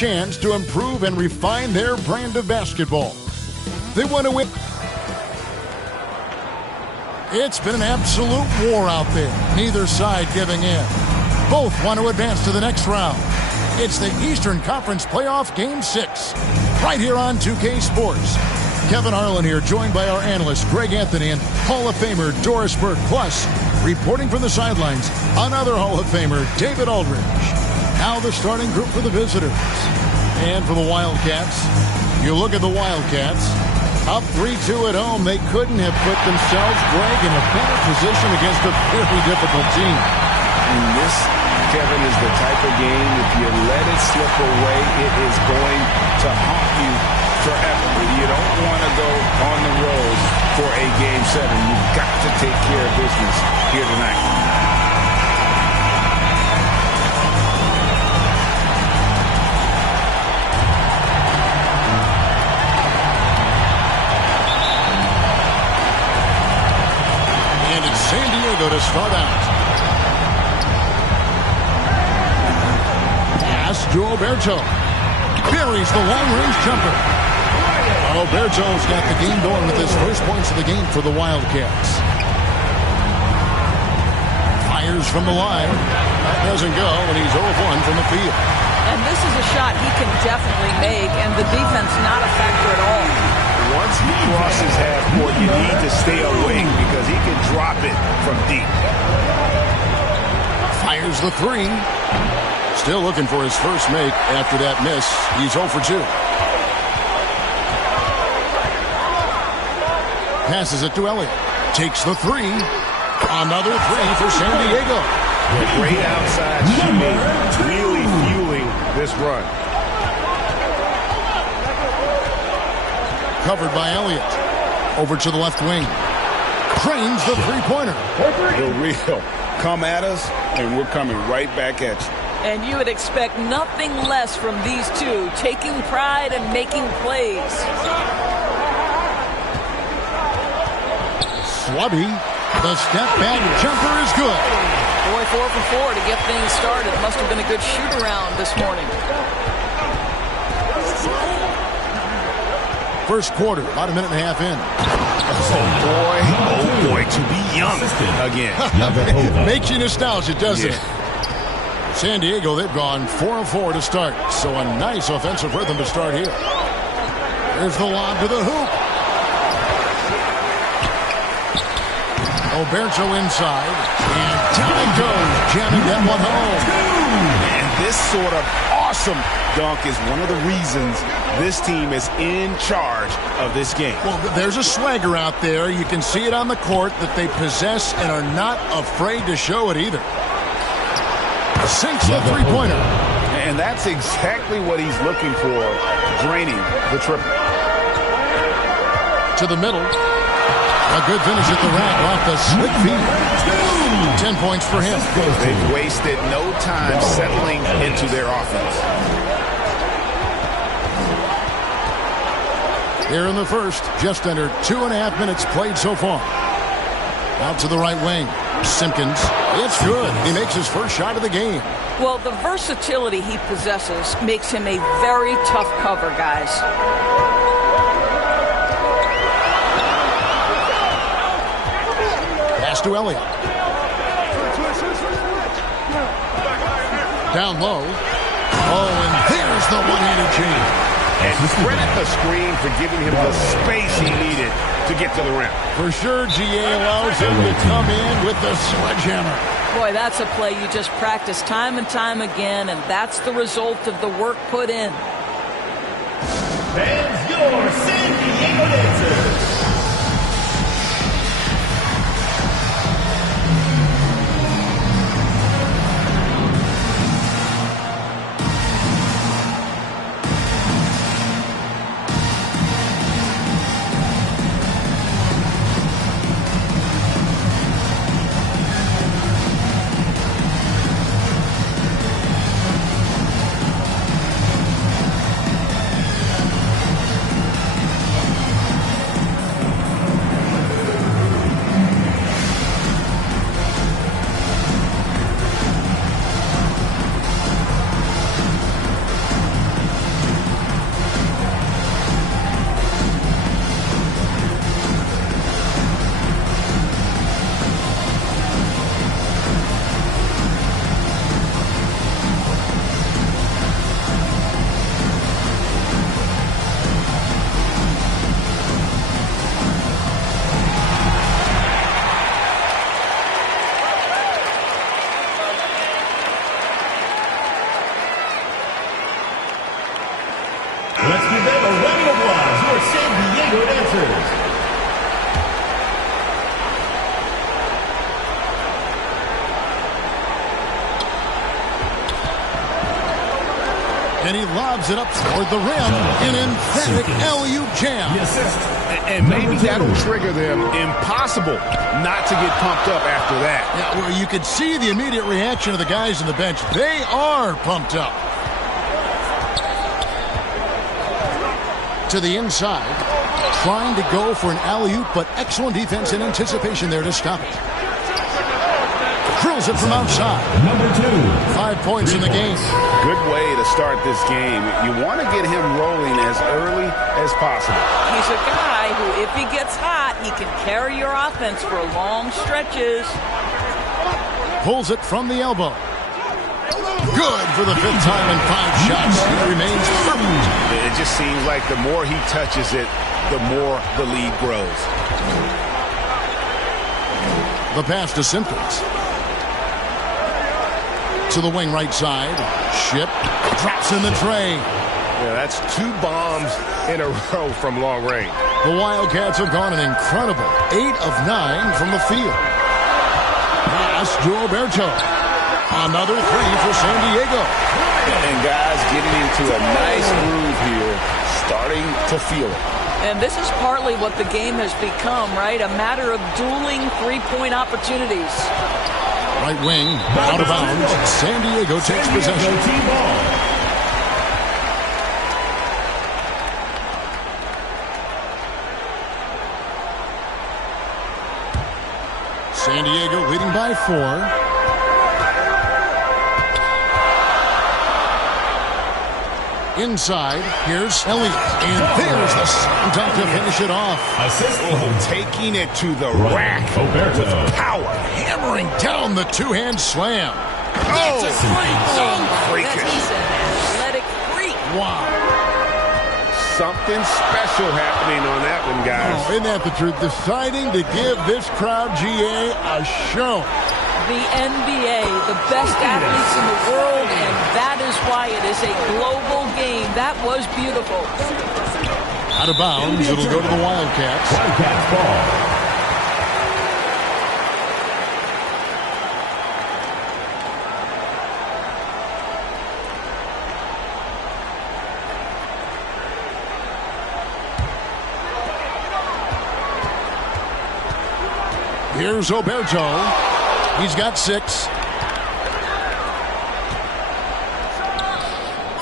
chance to improve and refine their brand of basketball. They want to win. It's been an absolute war out there. Neither side giving in. Both want to advance to the next round. It's the Eastern Conference Playoff Game 6. Right here on 2K Sports. Kevin Harlan here, joined by our analyst Greg Anthony and Hall of Famer Doris Burke. Plus, reporting from the sidelines, another Hall of Famer, David Aldridge. Now the starting group for the visitors. And for the Wildcats, you look at the Wildcats. Up 3-2 at home, they couldn't have put themselves, Greg, in a better position against a very difficult team. And this, Kevin, is the type of game, if you let it slip away, it is going to haunt you forever. You don't want to go on the road for a Game 7. You've got to take care of business here tonight. San Diego to start out. Pass to Alberto. Buries the long-range jumper. Alberto's got the game going with his first points of the game for the Wildcats. Fires from the line. That doesn't go, and he's 0-1 from the field. And this is a shot he can definitely make, and the defense not a factor at all. Once he crosses half court, you need to stay awake because he can drop it from deep. Fires the three. Still looking for his first make after that miss. He's 0 for 2. Passes it to Elliott. Takes the three. Another three for San Diego. Great outside shooting, really fueling this run. Covered by Elliott. Over to the left wing. Trains the three-pointer. The real. Come at us, and we're coming right back at you. And you would expect nothing less from these two, taking pride and making plays. Swabby, the step-back jumper is good. Boy, 4 for 4 to get things started. Must have been a good shoot-around this morning. First quarter, about a minute and a half in. Oh boy, to be young again. Makes you nostalgic, doesn't it? San Diego, they've gone 4 of 4 to start, so a nice offensive rhythm to start here. There's the lob to the hoop. Alberto inside, and down it goes, jamming that one home. And this sort of awesome dunk is one of the reasons this team is in charge of this game. Well, there's a swagger out there. You can see it on the court that they possess and are not afraid to show it either. Sinks the three-pointer. And that's exactly what he's looking for, draining the triple. To the middle. A good finish at the rack off the slick feed. 10 points for him. They've wasted no time settling into their offense. Here in the first, just under 2.5 minutes played so far. Out to the right wing. Simpkins. It's good. He makes his first shot of the game. Well, the versatility he possesses makes him a very tough cover, guys. Pass to Elliott. Down low. Oh, and there's the one-handed chain. And credit the screen for giving him the space he needed to get to the rim. For sure, GA allows him to come in with the sledgehammer. Boy, that's a play you just practice time and time again, and that's the result of the work put in. Fans, your San Diego dancers. Let's give them a round of applause, your San Diego dancers. And he lobs it up toward the rim. An emphatic LU jam. And maybe that'll trigger them. Impossible not to get pumped up after that. Yeah, well, you could see the immediate reaction of the guys on the bench. They are pumped up. To the inside. Trying to go for an alley-oop, but excellent defense and anticipation there to stop it. Drills it from outside. Number 2. 5 points in the game. Good way to start this game. You want to get him rolling as early as possible. He's a guy who, if he gets hot, he can carry your offense for long stretches. Pulls it from the elbow. Good for the 5th time in 5 shots. He remains perfect. It just seems like the more he touches it, the more the lead grows. The pass to Simpkins. To the wing right side. Ship drops in the tray. Yeah, that's 2 bombs in a row from long range. The Wildcats have gone an incredible 8 of 9 from the field. Pass to Roberto. Another 3 for San Diego. And guys getting into a nice groove here, starting to feel it. And this is partly what the game has become, right? A matter of dueling three-point opportunities. Right wing, out of bounds. San Diego takes possession. San Diego leading by 4. Inside, here's Elliott. And there's the slam dunk to finish it off. Taking it to the rack with power. Hammering down the two-hand slam. Oh, That's he's an athletic freak. Wow. Something special happening on that one, guys. Oh, isn't that the truth? Deciding to give this crowd, GA, a show. The NBA, the best athletes in the world, and that is why it is a global game. That was beautiful. Out of bounds, it'll go to the Wildcats. Wildcats ball. Here's Roberto. He's got 6.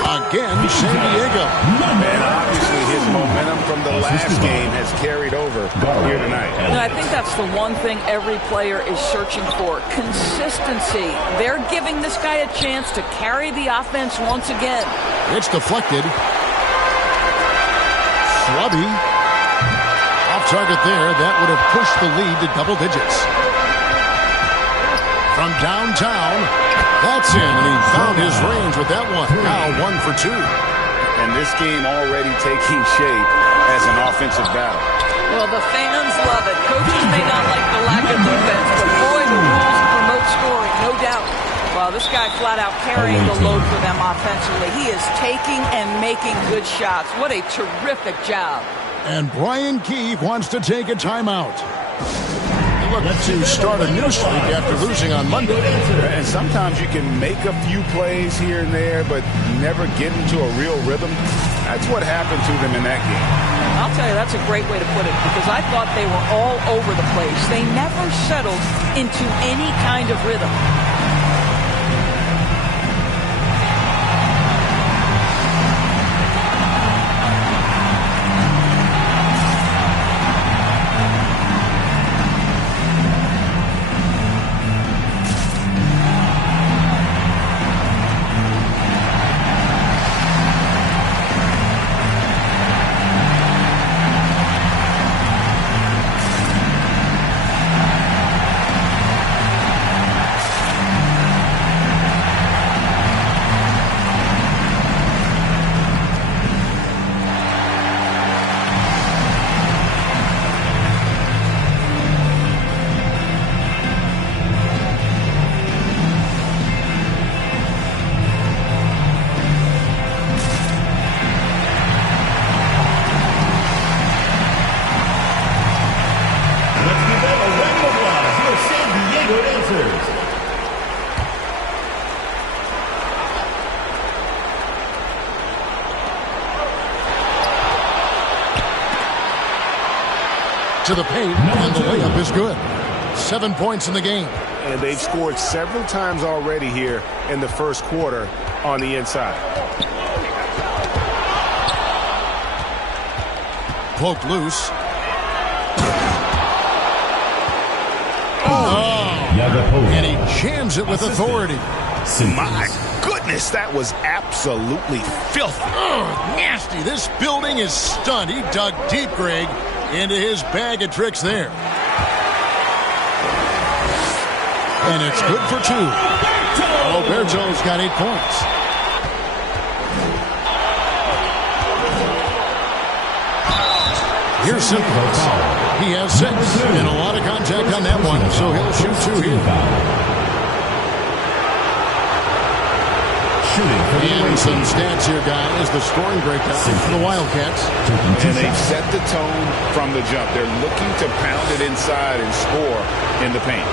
Again, San Diego. And obviously his momentum from the last game has carried over here tonight. And I think that's the one thing every player is searching for. Consistency. They're giving this guy a chance to carry the offense once again. It's deflected. Schlubby. Off target there. That would have pushed the lead to double digits. From downtown, that's in, and he found his range with that one. Now 1 for 2. And this game already taking shape as an offensive battle. Well, the fans love it. Coaches may not like the lack of defense, but boy, the rules promote scoring, no doubt. Well, this guy flat out carrying the load for them offensively. He is taking and making good shots. What a terrific job. And Brian Keefe wants to take a timeout. Look to start a new streak after losing on Monday. And sometimes you can make a few plays here and there, but never get into a real rhythm. That's what happened to them in that game. I'll tell you, that's a great way to put it, because I thought they were all over the place. They never settled into any kind of rhythm. to the paint, and the layup is good. 7 points in the game. And they've scored several times already here in the first quarter on the inside. Poked loose. And he jams it with authority. My goodness, that was absolutely filthy. Nasty. This building is stunned. He dug deep, Greg, into his bag of tricks there. And it's good for 2. Alberto's got 8 points. Here's Simpkins. He has 6. And a lot of contact on that one, so he'll shoot 2 here. And some stats here, guys. The scoring breakdown for the Wildcats. And they've set the tone from the jump. They're looking to pound it inside and score in the paint.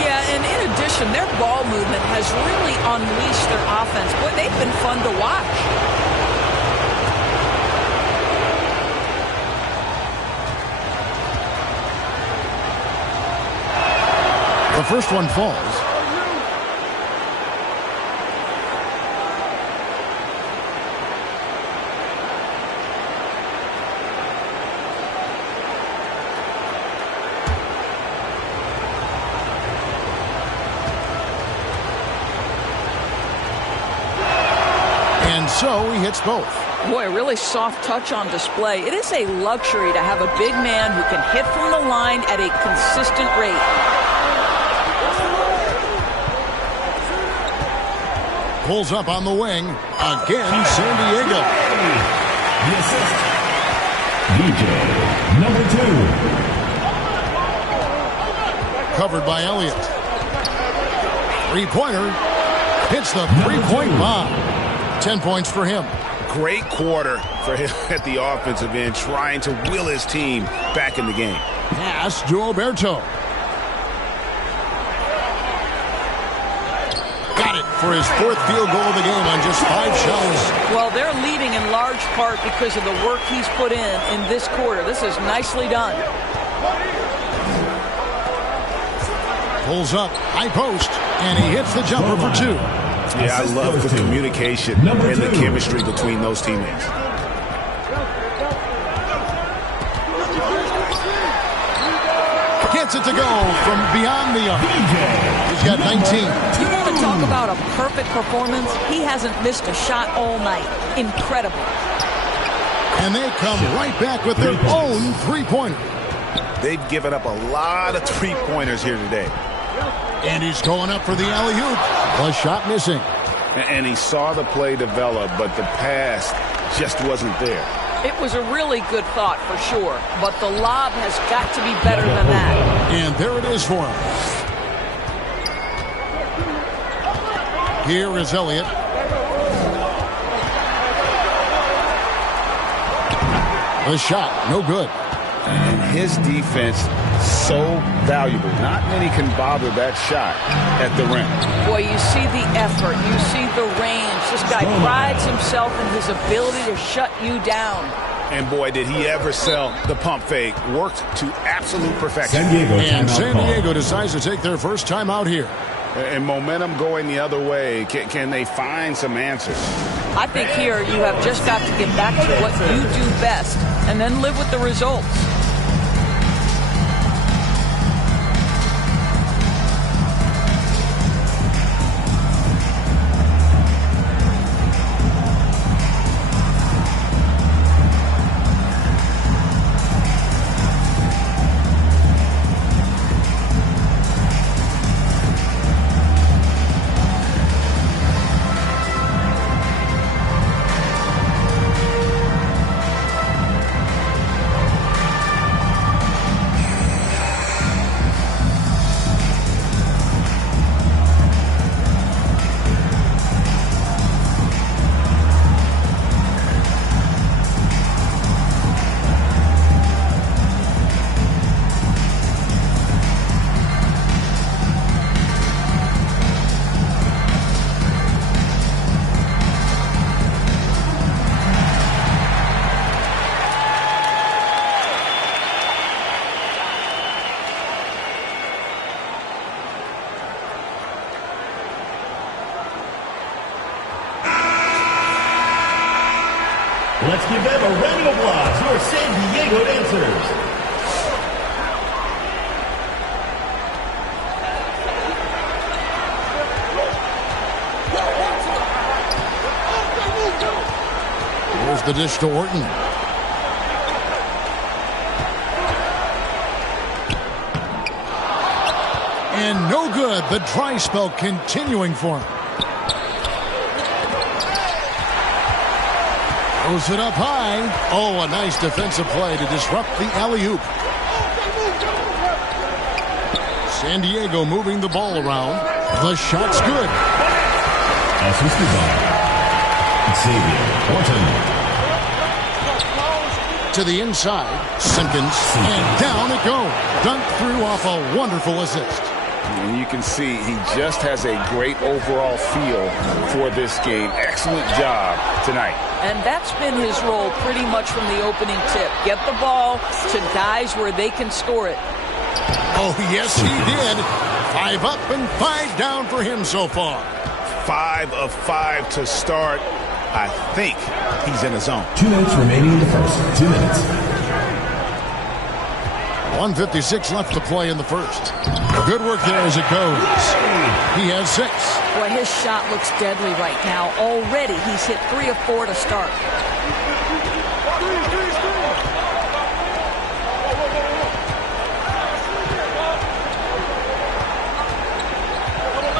Yeah, and in addition, their ball movement has really unleashed their offense. Boy, they've been fun to watch. The first one falls. And so he hits both. Boy, a really soft touch on display. It is a luxury to have a big man who can hit from the line at a consistent rate. Pulls up on the wing. Again, San Diego. The assist. DJ, number 2. Covered by Elliott. Three-pointer. Hits the three-point bomb. 10 points for him. Great quarter for him at the offensive end, trying to will his team back in the game. Pass to Alberto. Got it for his 4th field goal of the game on just 5 shots. Well, they're leading in large part because of the work he's put in this quarter. This is nicely done. Pulls up, high post, and he hits the jumper for 2. Yeah, I love the communication and the chemistry between those teammates. Gets it to go from beyond the arc. He's got 19. You want to talk about a perfect performance? He hasn't missed a shot all night. Incredible. And they come right back with their own three-pointer. They've given up a lot of three-pointers here today. And he's going up for the alley-oop. A shot missing. And he saw the play develop, but the pass just wasn't there. It was a really good thought for sure, but the lob has got to be better than that. And there it is for him. Here is Elliott. The shot, no good. And his defense, so valuable. Not many can bother that shot at the rim. Boy, you see the effort. You see the range. This guy prides himself in his ability to shut you down. And boy, did he ever sell the pump fake. Worked to absolute perfection. And San Diego decides to take their first time out here. And momentum going the other way. Can they find some answers? I think here you have just got to get back to what you do best and then live with the results. Let's give them a round of applause, your San Diego dancers. Here's the dish to Orton. And no good. The dry spell continuing for him. Throws it up high. Oh, a nice defensive play to disrupt the alley-oop. San Diego moving the ball around. The shot's good. Assisted by Xavier Orton. To the inside, Simpkins, and down it goes. Dunked through off a wonderful assist. And you can see he just has a great overall feel for this game. Excellent job tonight. And that's been his role pretty much from the opening tip. Get the ball to guys where they can score it. Oh, yes, he did. 5 up and 5 down for him so far. 5 of 5 to start. I think he's in the zone. 2 minutes remaining in the first. 2 minutes. 1:56 left to play in the first. Good work there as it goes. He has 6. Boy, his shot looks deadly right now. Already he's hit 3 of 4 to start.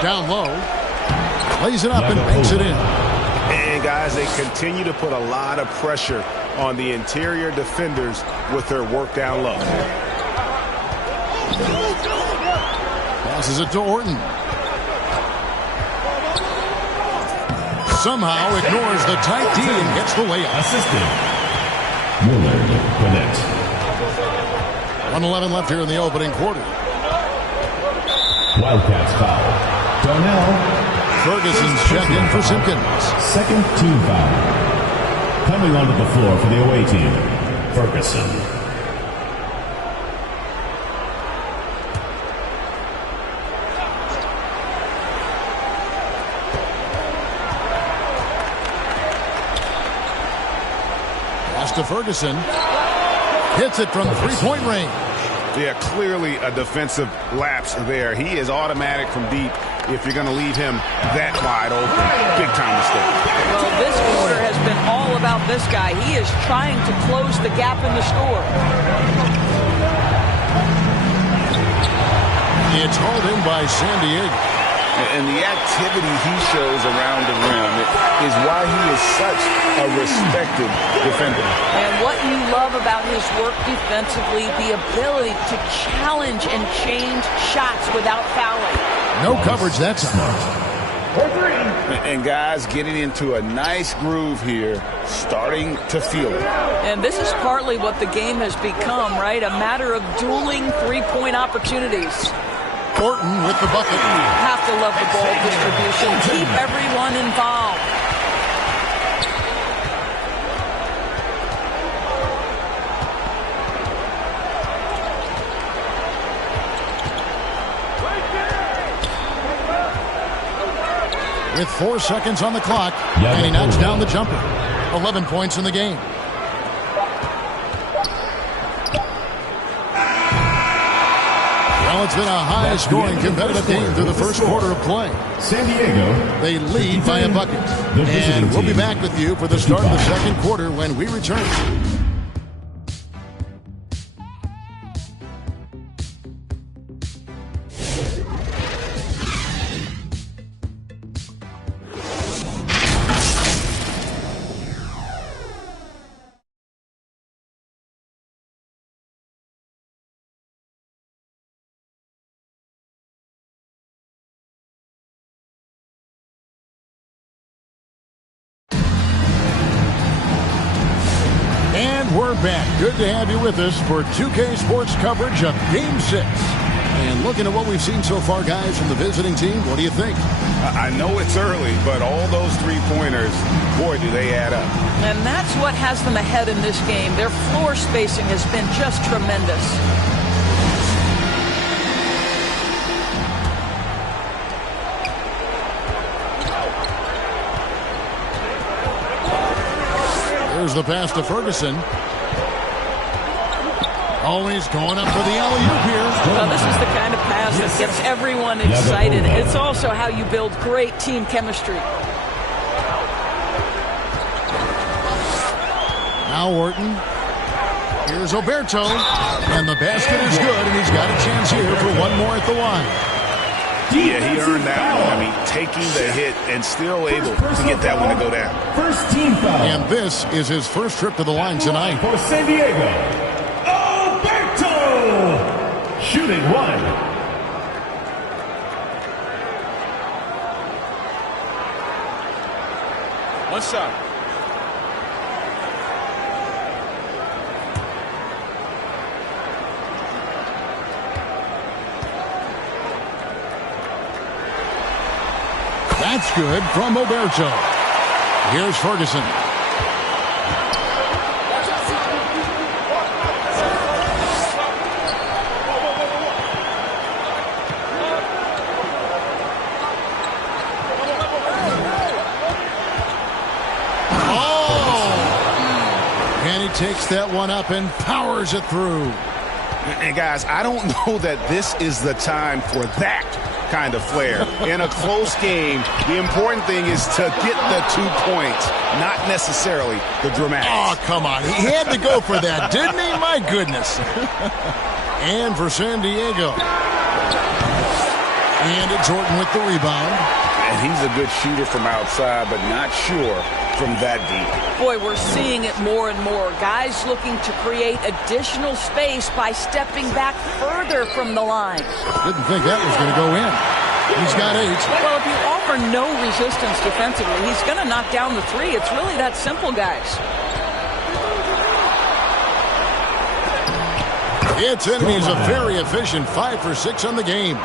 Down low. Lays it up and banks it in. And guys, they continue to put a lot of pressure on the interior defenders with their work down low. Passes it to Orton. Somehow ignores the tight D and gets the layup. Assisted. Willard Burnett. 1:11 left here in the opening quarter. Wildcats foul. Darnell. Ferguson's check in for Simpkins. Second team foul. Coming onto the floor for the away team, Ferguson. Pass to Ferguson. Hits it from three-point range. Yeah, clearly a defensive lapse there. He is automatic from deep if you're going to leave him that wide open. Big time mistake. Well, this quarter has been all about this guy. He is trying to close the gap in the score. It's hauled in by San Diego. And the activity he shows around the rim is why he is such a respected defender. And what you love about his work defensively, the ability to challenge and change shots without fouling. No coverage, that's smart. And guys getting into a nice groove here, starting to feel it. And this is partly what the game has become, right? A matter of dueling three-point opportunities. Orton with the bucket. Have to love the ball distribution. Keep everyone involved. With 4 seconds on the clock, and he knocks down the jumper. 11 points in the game. Well, it's been a high-scoring competitive game through the first quarter of play. San Diego. They lead by a bucket. And we'll be back with you for the start of the second quarter when we return. And we're back. Good to have you with us for 2K Sports coverage of Game 6. And looking at what we've seen so far, guys, from the visiting team, what do you think? I know it's early, but all those three-pointers, boy, do they add up. And that's what has them ahead in this game. Their floor spacing has been just tremendous. Here's the pass to Ferguson. Always going up for the alley-oop here. Well, this is the kind of pass that gets everyone excited. It's also how you build great team chemistry. Now Orton. Here's Oberto. And the basket is good, and he's got a chance here for one more at the line. Yeah, he earned that one. I mean, taking the hit and still able to get that one to go down. First team foul. And this is his first trip to the line tonight. For San Diego, Alberto! Shooting one. One shot. That's good from Oberto. Here's Ferguson. And he takes that one up and powers it through. And guys, I don't know that this is the time for that kind of flair. In a close game, the important thing is to get the 2 points, not necessarily the dramatics. Oh, come on. He had to go for that, didn't he? My goodness. And for San Diego. And it's Orton with the rebound. And he's a good shooter from outside, but not sure from that deep. Boy, we're seeing it more and more. Guys looking to create additional space by stepping back further from the line. Didn't think that was going to go in. He's got 8. Well, if you offer no resistance defensively, he's going to knock down the 3. It's really that simple, guys. It's in, and he's a very efficient 5 for 6 on the game.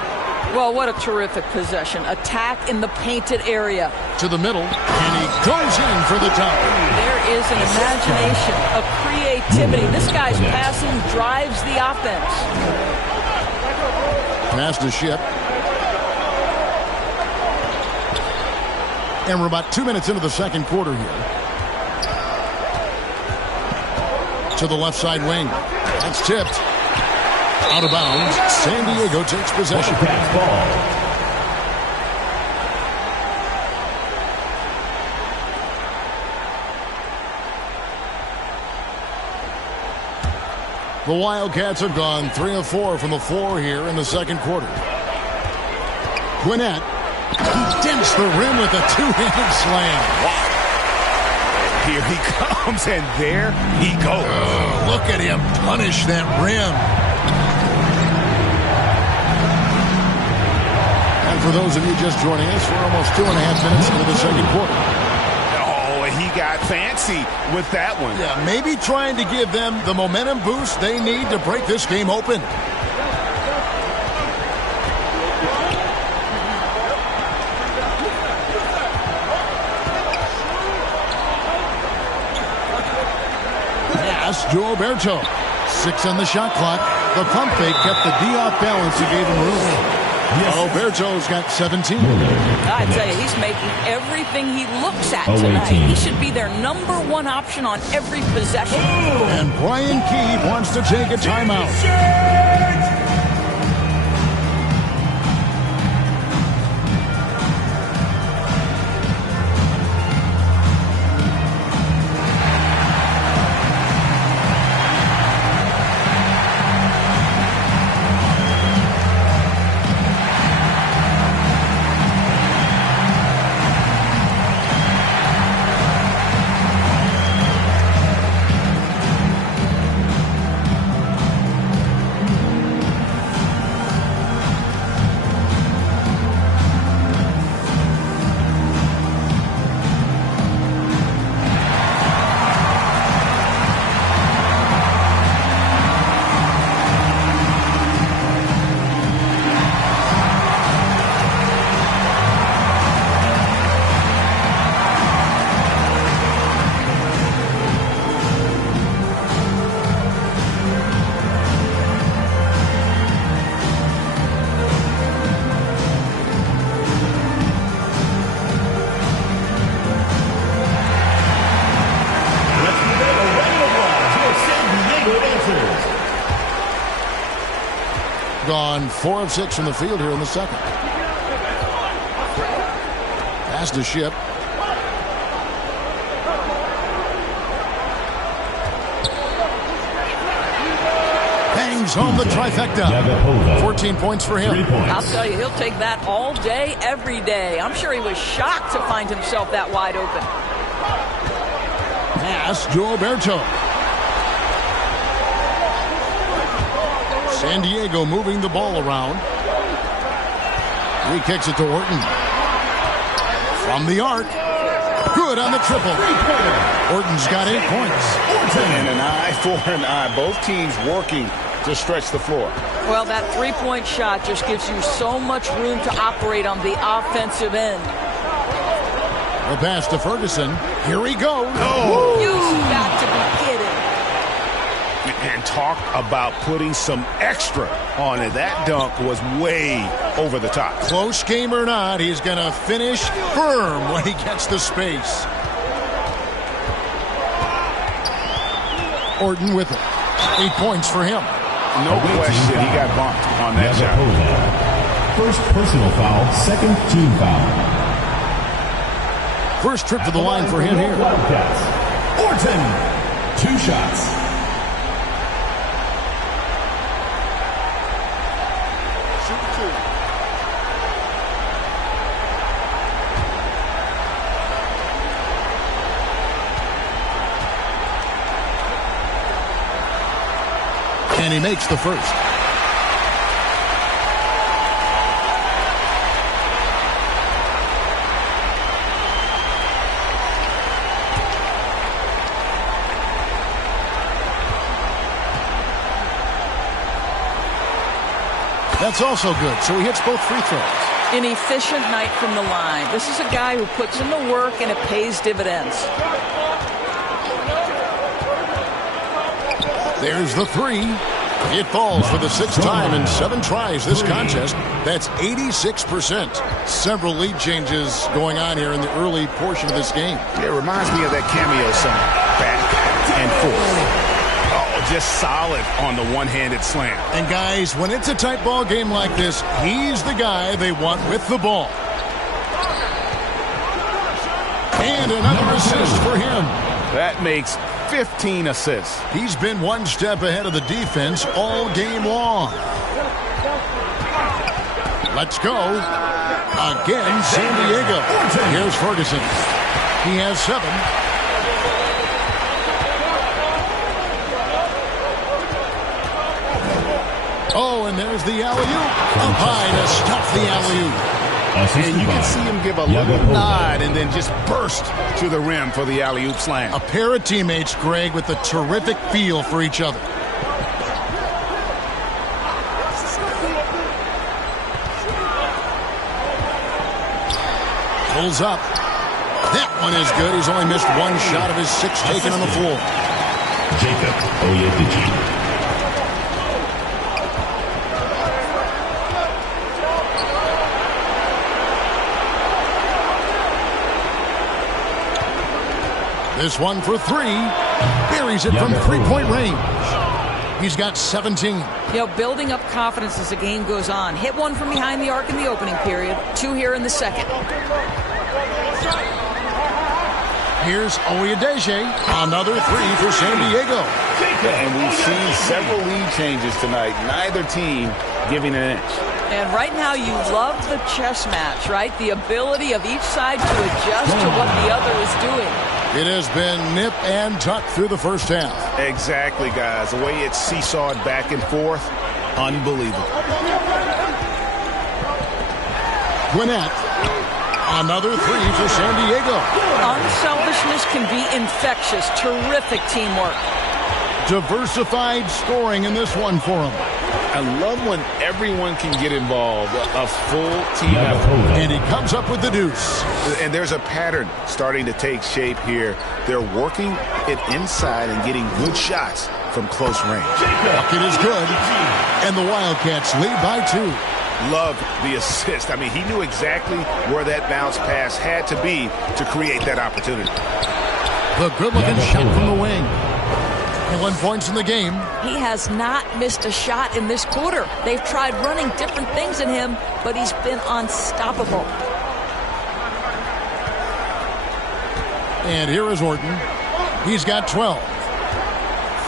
Well, what a terrific possession. Attack in the painted area. To the middle, and he goes in for the top. There is an imagination, a creativity. This guy's passing drives the offense. Pass to Ship. And we're about 2 minutes into the second quarter here. To the left side wing. That's tipped. Out of bounds. San Diego takes possession. The Wildcats have gone 3 of 4 from the floor here in the second quarter. Gwinnett. He dents the rim with a two-handed slam. Wow. Here he comes, and there he goes. Look at him punish that rim. And for those of you just joining us, we're almost 2.5 minutes into the second quarter. Oh, he got fancy with that one. Yeah, maybe trying to give them the momentum boost they need to break this game open. Pass to Oberto. 6 on the shot clock. The pump fake kept the D off balance and gave him room. Oberto's got 17. I tell you, he's making everything he looks at tonight. He should be their number 1 option on every possession. And Brian Key wants to take a timeout. Gone 4 of 6 from the field here in the second. Pass to Ship. Bangs home the trifecta. 14 points for him. I'll tell you, he'll take that all day, every day. I'm sure he was shocked to find himself that wide open. Pass to Alberto. San Diego moving the ball around. He kicks it to Orton. From the arc. Good on the triple. Orton's got 8 points. And an eye for an eye. Both teams working to stretch the floor. Well, that three-point shot just gives you so much room to operate on the offensive end. The pass to Ferguson. Here he goes. Oh. You've got to be kidding. And talk about putting some extra on it. That dunk was way over the top. Close game or not, he's going to finish firm when he gets the space. Orton with it. 8 points for him. No question, he got bumped on that shot. First personal foul, second team foul. First trip to the line for him here. Wildcats. Orton, 2 shots. And he makes the first. That's also good. So he hits both free throws. An efficient night from the line. This is a guy who puts in the work and it pays dividends. There's the 3. It falls for the 6th time in 7 tries this contest. That's 86%. Several lead changes going on here in the early portion of this game. It reminds me of that cameo song, back and forth. Oh, just solid on the one-handed slam. And guys, when it's a tight ball game like this, he's the guy they want with the ball. And another assist for him. That makes 15 assists. He's been one step ahead of the defense all game long. Let's go. Again, San Diego. Here's Ferguson. He has 7. Oh, and there's the alley-oop. Up high to stop the alley-oop. And you can see him give a little nod and then just burst to the rim for the alley-oop slam. A pair of teammates, Greg, with a terrific feel for each other. Pulls up. That one is good. He's only missed 1 shot of his 6 taken on the floor. Jacob Oyedici. This one for 3. Buries it from 3-point range. He's got 17. You know, building up confidence as the game goes on. Hit one from behind the arc in the opening period. 2 here in the second. Here's Oyedici. Another 3 for San Diego. And we've seen several lead changes tonight. Neither team giving an inch. And right now you love the chess match, right? The ability of each side to adjust to what the other is doing. It has been nip and tuck through the first half. Exactly, guys. The way it's seesawed back and forth, unbelievable. Gwinnett. Another 3 for San Diego. Unselfishness can be infectious. Terrific teamwork. Diversified scoring in this one for him. I love when everyone can get involved, a full team effort. And he comes up with the deuce. And there's a pattern starting to take shape here. They're working it inside and getting good shots from close range. Bucket is good. And the Wildcats lead by 2. Love the assist. I mean, he knew exactly where that bounce pass had to be to create that opportunity. The good-looking shot from the wing. And 21 points in the game. He has not missed a shot in this quarter. They've tried running different things at him, but he's been unstoppable. And here is Orton. He's got 12.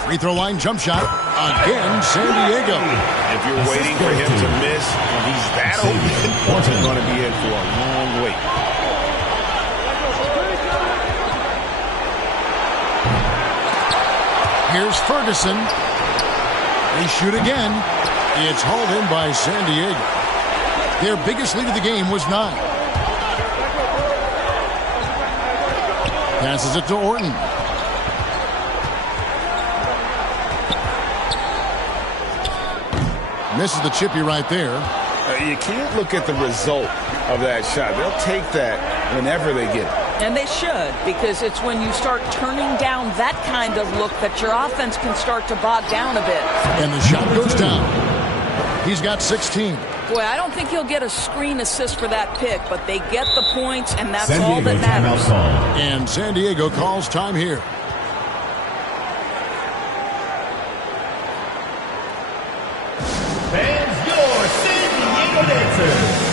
Free throw line jump shot. Again, San Diego. If you're waiting for him to miss when he's that open, he's going to be in for a long wait. Here's Ferguson. They shoot again. It's hauled in by San Diego. Their biggest lead of the game was 9. Passes it to Orton. Misses the chippy right there. You can't look at the result of that shot. They'll take that whenever they get it. And they should, because it's when you start turning down that kind of look that your offense can start to bog down a bit. And the shot goes down. He's got 16. Boy, I don't think he'll get a screen assist for that pick, but they get the points, and that's San all Diego that matters. timeout call. And San Diego calls time here. Fans, your San Diego dancers.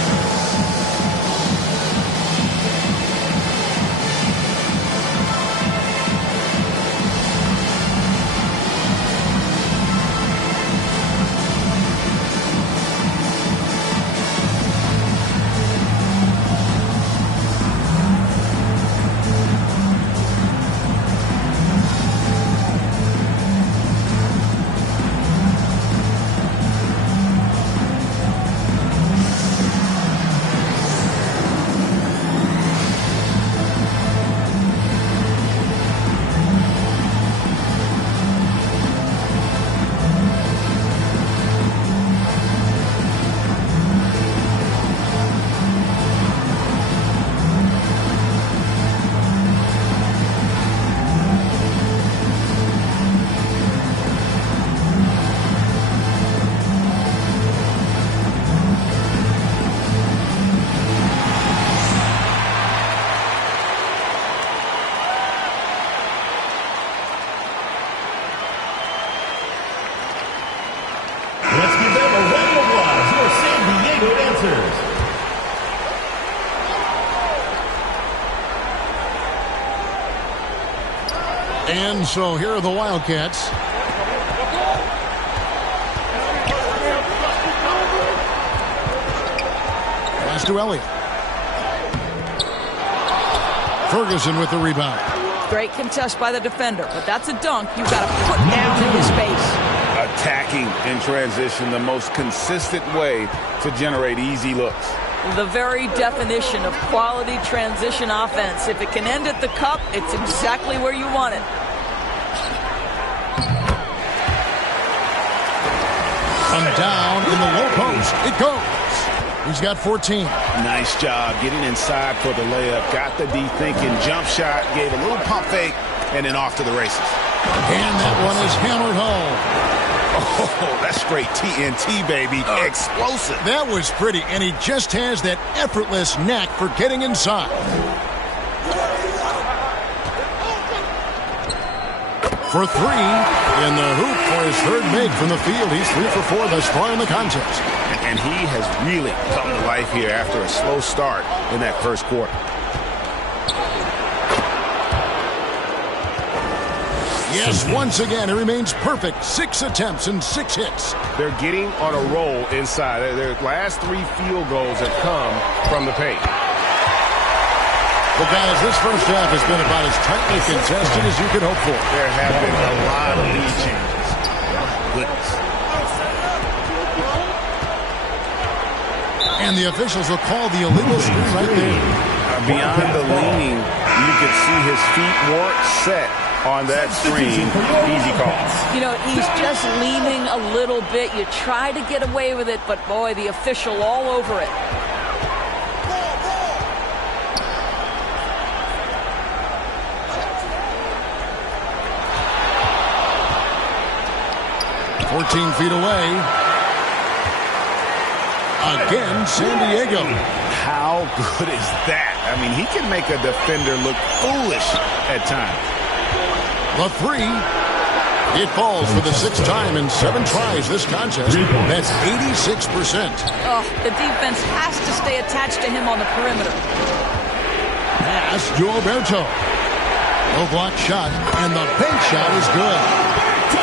Let's give them a round of applause, your San Diego dancers. And so here are the Wildcats. Pass to Elliott. Ferguson with the rebound. Great contest by the defender, but that's a dunk you've got to put down in his face. Attacking in transition, the most consistent way to generate easy looks. The very definition of quality transition offense. If it can end at the cup, it's exactly where you want it. From down in the low post, it goes. He's got 14. Nice job getting inside for the layup. Got the deep thinking jump shot, gave a little pump fake, and then off to the races. And that one is hammered home. Oh, that's straight TNT, baby. Explosive. That was pretty, and he just has that effortless knack for getting inside. For 3, in the hoop for his third make from the field. He's 3 for 4 thus far in the contest. And he has really come to life here after a slow start in that first quarter. Yes, once again, he remains perfect. 6 attempts and 6 hits. They're getting on a roll inside. Their last 3 field goals have come from the paint. Well, guys, this first half has been about as tightly contested as you could hope for. There have been a lot of lead changes. Goodness. And the officials will call the illegal screen right there. Beyond the leaning, you could see his feet weren't set on that screen. Easy call. You know, he's just leaning a little bit. You try to get away with it, but boy, the official all over it. "14 feet away. Again, San Diego." How good is that? I mean, he can make a defender look foolish at times. The 3. It falls for the 6th time in 7 tries this contest. That's 86%. Oh, the defense has to stay attached to him on the perimeter. Pass to Alberto. No block shot, and the bank shot is good.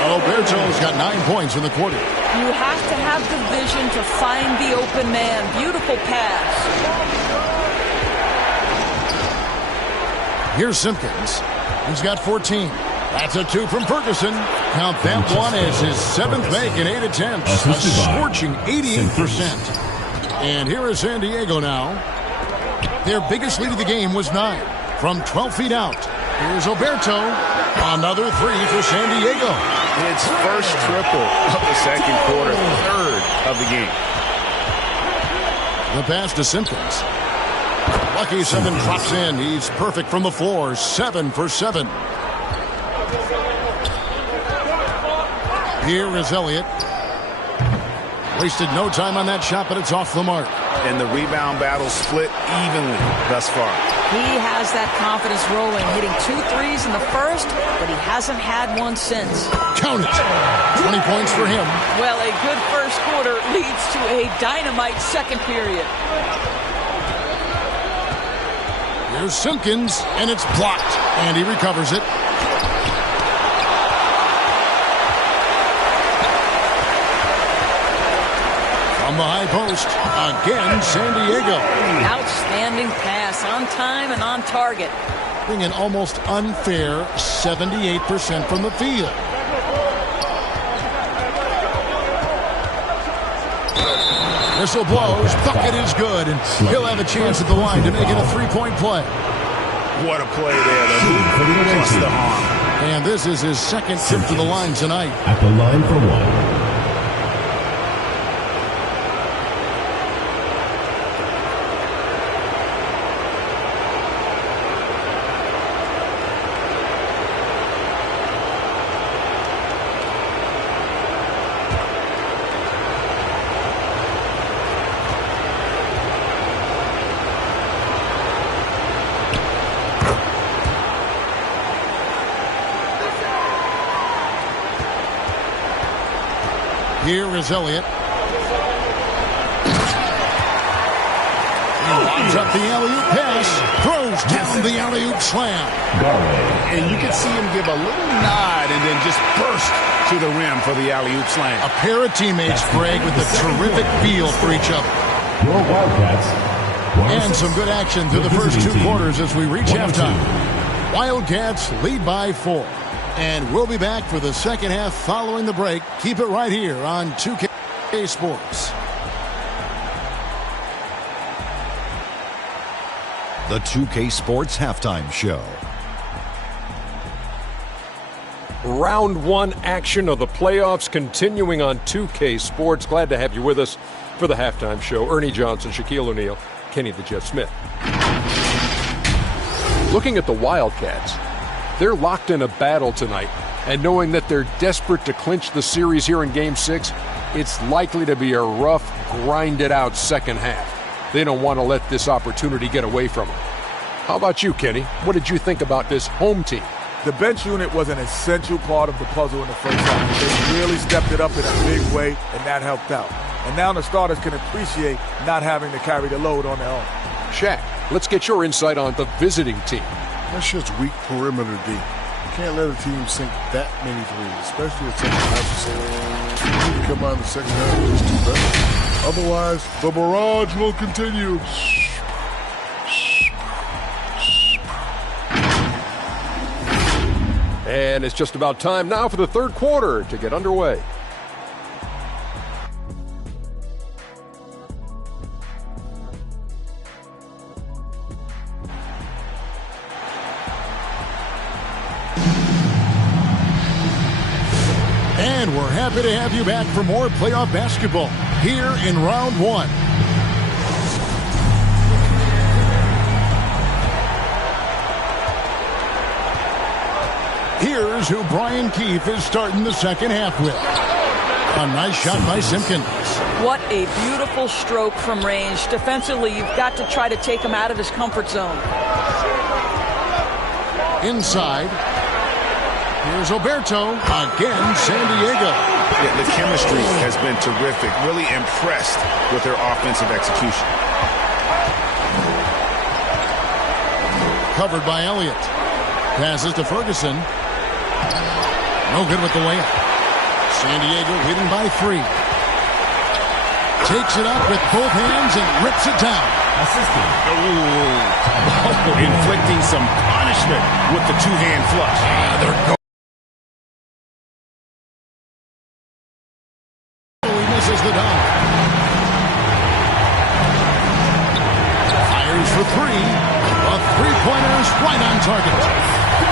Alberto's got 9 points in the quarter. You have to have the vision to find the open man. Beautiful pass. Here's Simpkins. He's got 14. That's a 2 from Ferguson. Count that one as his 7th make in 8 attempts. A scorching 88%. And here is San Diego now. Their biggest lead of the game was 9 from 12 feet out. Here's Alberto. Another 3 for San Diego. It's first triple of the second quarter, 3rd of the game. The pass to Simpkins. Lucky 7 drops in. He's perfect from the floor. 7 for 7. Here is Elliott. Wasted no time on that shot, but it's off the mark. And the rebound battle split evenly thus far. He has that confidence rolling, hitting 2 threes in the first, but he hasn't had one since. Count it. 20 points for him. Well, a good first quarter leads to a dynamite second period. Here's Simpkins, and it's blocked, and he recovers it. From the high post, again, San Diego. Outstanding pass, on time and on target. Bring an almost unfair 78% from the field. Whistle blows, bucket is good, and he'll have a chance at the line to make it a 3-point play. What a play there. The hoop plus the arm. And this is his 2nd trip to the line tonight. At the line for 1. Here is Elliott. He lines up the alley-oop pass, throws down the alley-oop slam. And you can see him give a little nod and then just burst to the rim for the alley-oop slam. A pair of teammates, Greg, with a terrific feel for each other. Your Wildcats. And some good action through the first 2 quarters as we reach halftime. Wildcats lead by 4. And we'll be back for the second half following the break. Keep it right here on 2K Sports. The 2K Sports Halftime Show. Round 1 action of the playoffs continuing on 2K Sports. Glad to have you with us for the halftime show. Ernie Johnson, Shaquille O'Neal, Kenny the Jet Smith. Looking at the Wildcats, they're locked in a battle tonight, and knowing that they're desperate to clinch the series here in Game 6, it's likely to be a rough, grinded-out second half. They don't want to let this opportunity get away from them. How about you, Kenny? What did you think about this home team? The bench unit was an essential part of the puzzle in the first half. They really stepped it up in a big way, and that helped out. And now the starters can appreciate not having to carry the load on their own. Shaq, let's get your insight on the visiting team. That's just weak perimeter D. You can't let a team sink that many threes, especially at such a high percentage. You need to come out in the second half and just do better. Otherwise, the barrage will continue. And it's just about time now for the third quarter to get underway. And we're happy to have you back for more playoff basketball here in round 1. Here's who Brian Keefe is starting the second half with. A nice shot by Simpkins. What a beautiful stroke from range. Defensively, you've got to try to take him out of his comfort zone. Inside. Here's Oberto. Again, San Diego. Yeah, the chemistry has been terrific. Really impressed with their offensive execution. Covered by Elliott. Passes to Ferguson. No good with the layup. San Diego leading by 3. Takes it up with both hands and rips it down. Inflicting some punishment with the two-hand flush. They're going. He misses the dunk. Fires for 3. A three-pointer's right on target.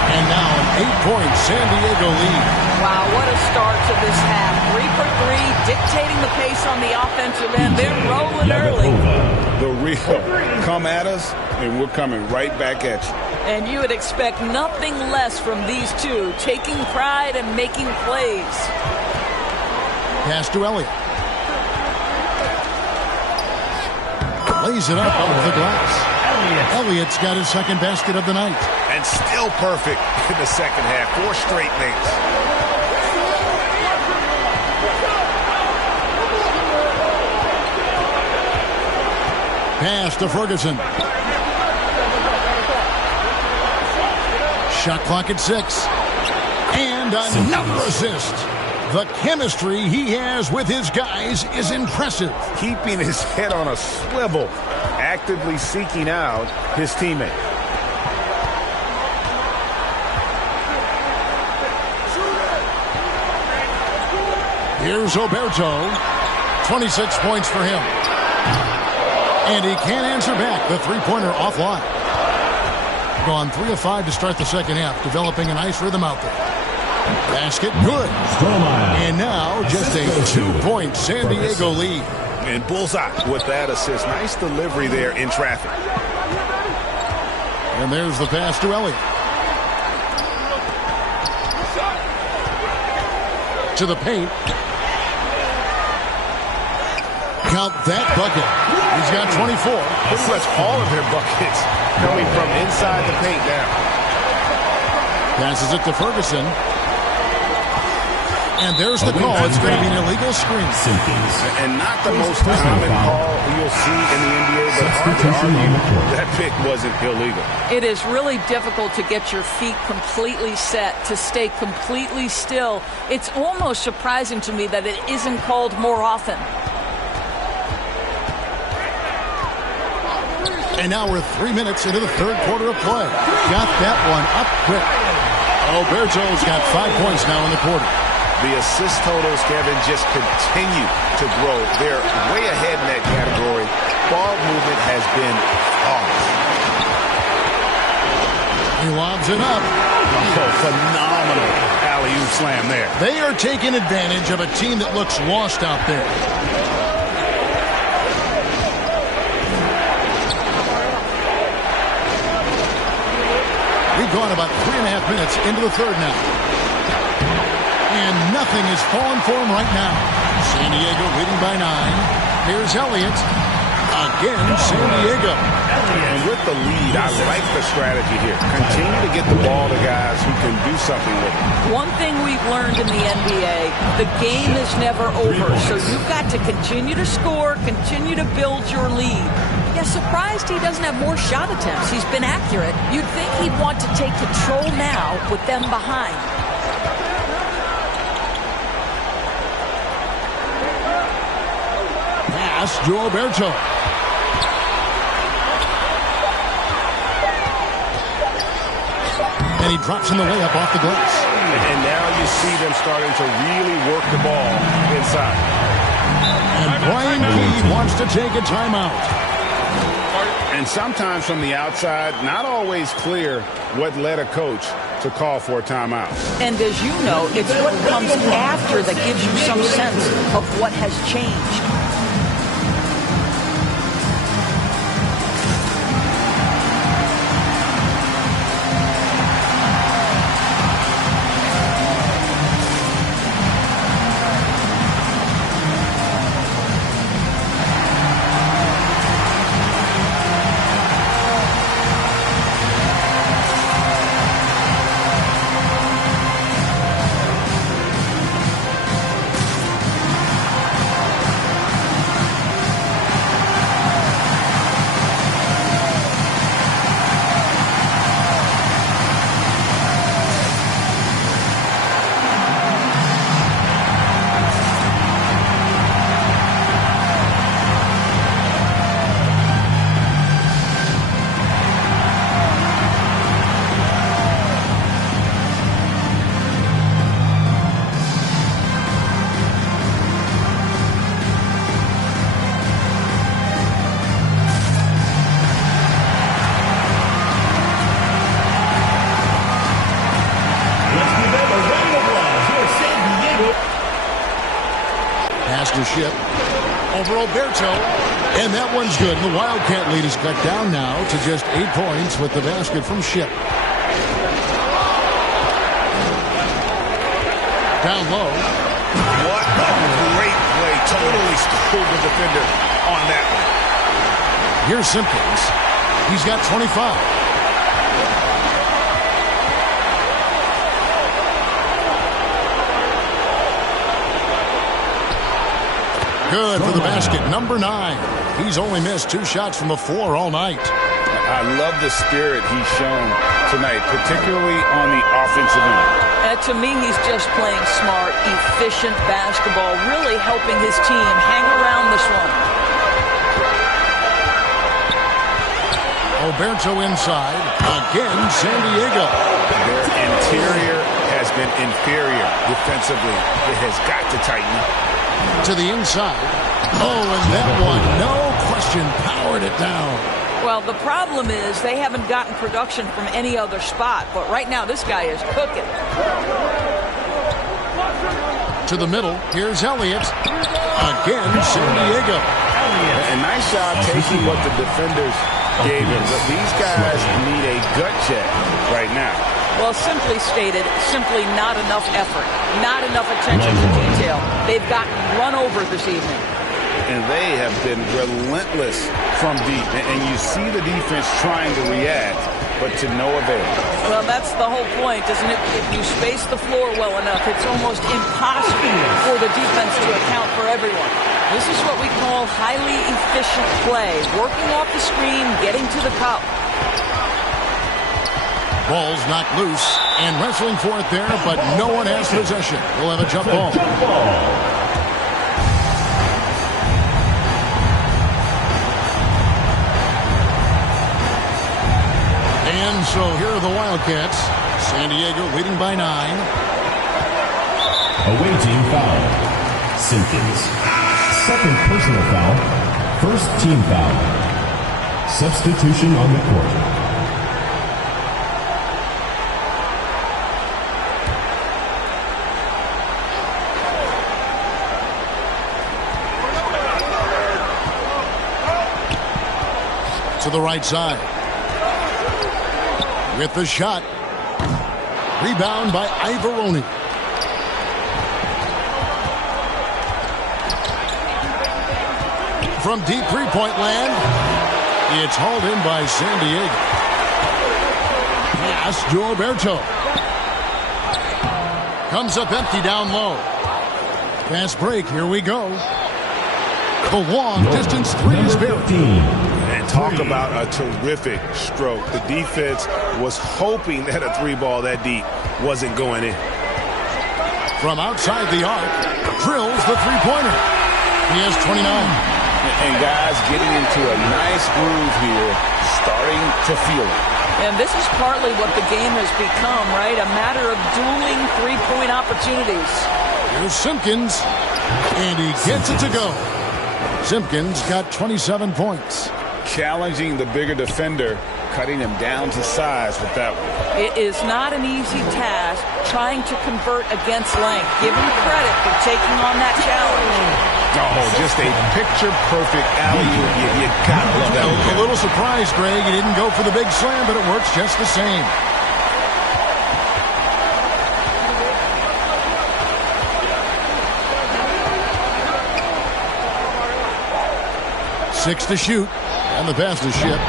And now an 8-point San Diego lead. Wow, what a start to this half. 3 for 3, dictating the pace on the offensive end. They're rolling early. The real come at us, and we're coming right back at you. And you would expect nothing less from these two, taking pride and making plays. Pass to Elliott. Lays it up over the glass. Elliott's got his second basket of the night. And still perfect in the second half. 4 straight makes. Pass to Ferguson. Shot clock at 6. And another assist. The chemistry he has with his guys is impressive. Keeping his head on a swivel. Actively seeking out his teammate. Here's Oberto. 26 points for him. And he can't answer back. The three-pointer offline. Gone 3 of 5 to start the second half. Developing a nice rhythm out there. Basket good. And now just a 2-point San Diego lead. And bullseye with that assist. Nice delivery there in traffic. And there's the pass to Elliott. To the paint. Count that bucket. He's got 24. Pretty much all of their buckets coming from inside the paint now. Passes it to Ferguson. And there's the call. It's going to be an illegal screen. And not the most common call you'll see in the NBA, but hard to argue that pick wasn't illegal. It is really difficult to get your feet completely set, to stay completely still. It's almost surprising to me that it isn't called more often. And now we're 3 minutes into the third quarter of play. Got that one up quick. Oberto's got 5 points now in the quarter. The assist totals, Kevin, just continue to grow. They're way ahead in that category. Ball movement has been flawless. He lobs it up. Oh, phenomenal alley-oop slam there. They are taking advantage of a team that looks lost out there. We've gone about 3.5 minutes into the third now. And nothing is falling for him right now. San Diego leading by 9. Here's Elliott. Again, San Diego. And with the lead, I like the strategy here. Continue to get the ball to guys who can do something with it. One thing we've learned in the NBA, the game is never over. So you've got to continue to score, continue to build your lead. Yeah, surprised he doesn't have more shot attempts. He's been accurate. You'd think he'd want to take control now with them behind. Pass to Oberto. And he drops in the layup off the glass. And now you see them starting to really work the ball inside. And Brian Key wants to take a timeout. And sometimes from the outside, not always clear what led a coach to call for a timeout. And as you know, it's what comes after that gives you some sense of what has changed. to Ship. Over Alberto. And that one's good. The Wildcat lead is cut down now to just 8 points with the basket from Ship. Down low. What a great play. Totally schooled the defender on that one. Here's Simpkins. He's got 25. Good for the basket. Number 9. He's only missed 2 shots from the floor all night. I love the spirit he's shown tonight, particularly on the offensive end. To me, he's just playing smart, efficient basketball, really helping his team hang around this one. Alberto inside. Again, San Diego. Their interior has been inferior defensively. It has got to tighten up. To the inside. Oh, and that one, no question, powered it down. Well, the problem is they haven't gotten production from any other spot, but right now this guy is cooking. To the middle, here's Elliott. Again, San Diego. A nice job taking what the defenders gave him, but these guys need a gut check right now. Well, simply stated, simply not enough effort, not enough attention to detail. They've gotten run over this evening. And they have been relentless from deep. And you see the defense trying to react, but to no avail. Well, that's the whole point, isn't it? If you space the floor well enough, it's almost impossible for the defense to account for everyone. This is what we call highly efficient play, working off the screen, getting to the cup. Ball's knocked loose and wrestling for it there, but no one has possession. We'll have a jump ball. And so here are the Wildcats. San Diego leading by 9. Away team foul. Simpkins. Second personal foul. First team foul. Substitution on the court. To the right side. With the shot. Rebound by Ivoroni. From deep three-point land. It's hauled in by San Diego. Pass to Alberto. Comes up empty down low. Fast break. Here we go. The long distance three is buried. Talk about a terrific stroke. The defense was hoping that a 3-ball that deep wasn't going in. From outside the arc, drills the three-pointer. He has 29. And guys getting into a nice groove here, starting to feel it. And this is partly what the game has become, right? A matter of dueling three-point opportunities. Here's Simpkins, and he gets it to go. Simpkins got 27 points. Challenging the bigger defender, cutting him down to size with that one. It is not an easy task trying to convert against length. Give him credit for taking on that challenge. Oh, just a picture-perfect alley-oop. You gotta love that. A little surprised, Greg. He didn't go for the big slam, but it works just the same. Six to shoot. And the pass to Ship.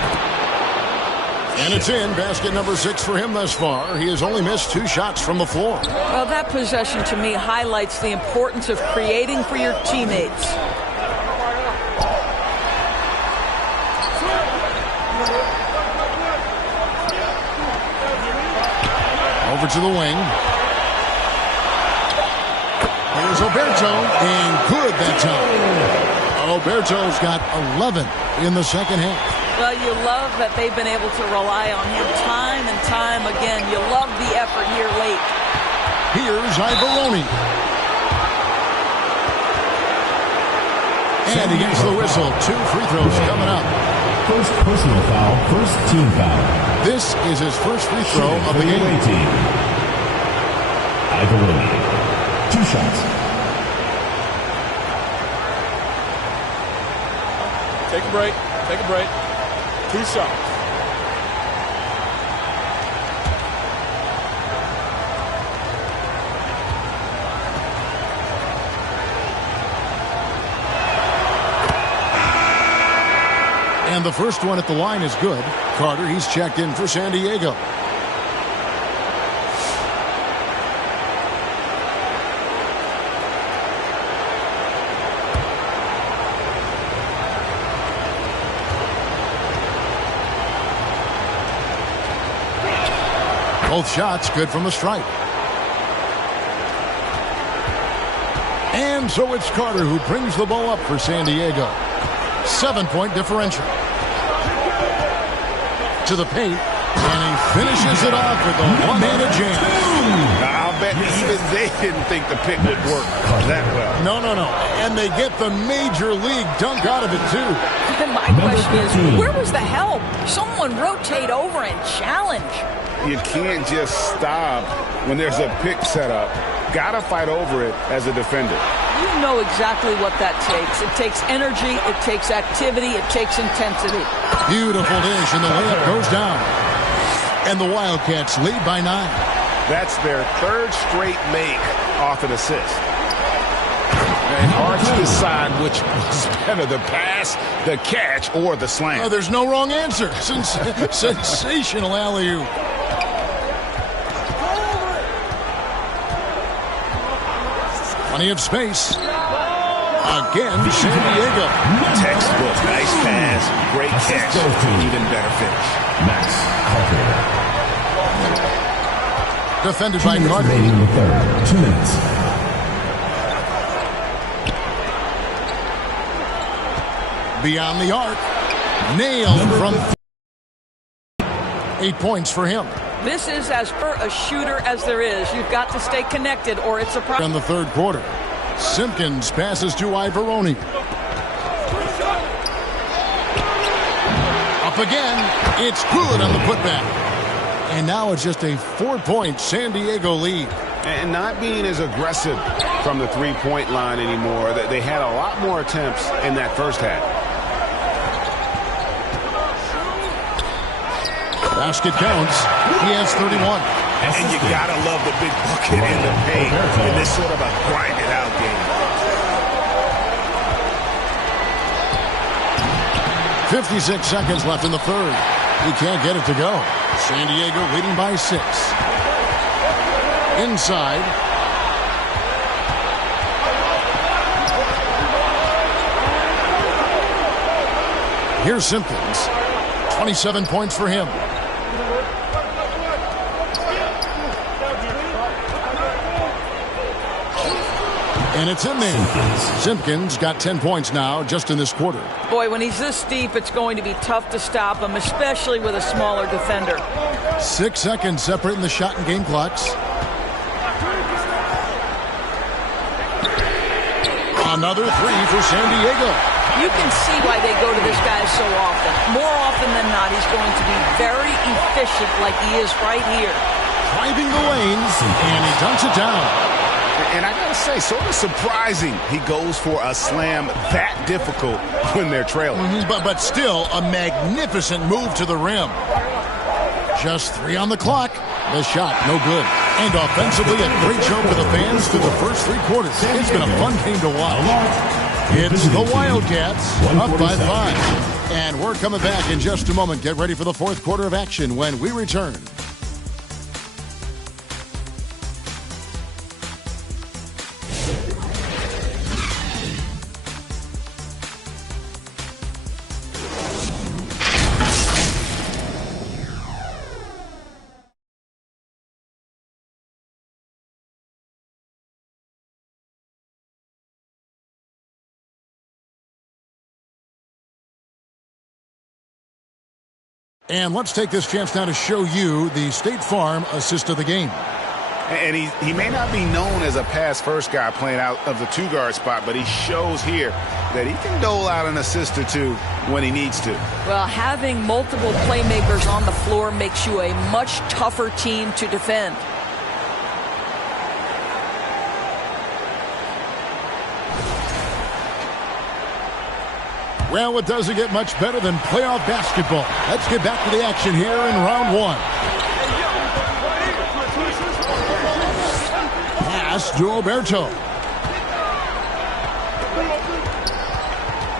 And it's in. Basket number 6 for him thus far. He has only missed 2 shots from the floor. Well, that possession to me highlights the importance of creating for your teammates. Over to the wing. Here's Alberto. And good that time. Alberto's got 11 in the second half. Well, you love that they've been able to rely on him time and time again. You love the effort here late. Here's Ivoroni. And he gets the whistle. 2 free throws coming up. First personal foul, first team foul. This is his first free throw of the game. Team. Ivoroni. 2 shots. Take a break. Take a break. 2 shots. And the first one at the line is good. Carter, he's checked in for San Diego. Both shots good from the stripe. And so it's Carter who brings the ball up for San Diego. 7-point differential. To the paint, and he finishes it off with a one-handed jam. I'll bet even they didn't think the pick would work that well. No. And they get the major league dunk out of it, too. My question is, where was the help? Someone rotate over and challenge. You can't just stop when there's a pick set up. Got to fight over it as a defender. You know exactly what that takes. It takes energy, it takes activity, it takes intensity. Beautiful dish, and the layup goes down. And the Wildcats lead by 9. That's their 3rd straight make off an assist. And hard to decide which was better, the pass, the catch, or the slam. Oh, there's no wrong answer. Sensational alley-oop. Plenty of space. Again, San Diego. Textbook. Nice pass. Great catch. Even better finish. Max Carter. Defended by Carter. Remaining in the third. 2 minutes. Beyond the arc. Nailed from 8 points for him. This is as per a shooter as there is. You've got to stay connected or it's a problem. In the third quarter, Simpkins passes to Ivoroni. Up again. It's good on the putback. And now it's just a 4-point San Diego lead. And not being as aggressive from the three-point line anymore. They had a lot more attempts in that first half. Basket counts. He has 31. And you gotta love the big bucket in the paint in this sort of a grinded-out game. 56 seconds left in the third. He can't get it to go. San Diego leading by 6. Inside. Here's Simpkins. 27 points for him. And it's in there. Simpkins got 10 points now just in this quarter. Boy, when he's this deep, it's going to be tough to stop him, especially with a smaller defender. 6 seconds separating the shot and game clocks. Another 3 for San Diego. You can see why they go to this guy so often. More often than not, he's going to be very efficient like he is right here. Driving the lanes, and he dunks it down. And I gotta say, sort of surprising he goes for a slam that difficult when they're trailing. But still, a magnificent move to the rim. Just 3 on the clock. The shot, no good. And offensively, a great show for the fans through the first 3 quarters. It's been a fun game to watch. It's the Wildcats up by 5. And we're coming back in just a moment. Get ready for the fourth quarter of action when we return. And let's take this chance now to show you the State Farm assist of the game. And he may not be known as a pass-first guy playing out of the 2-guard spot, but he shows here that he can dole out an assist or 2 when he needs to. Well, having multiple playmakers on the floor makes you a much tougher team to defend. Well, it doesn't get much better than playoff basketball. Let's get back to the action here in round one. Pass to Alberto.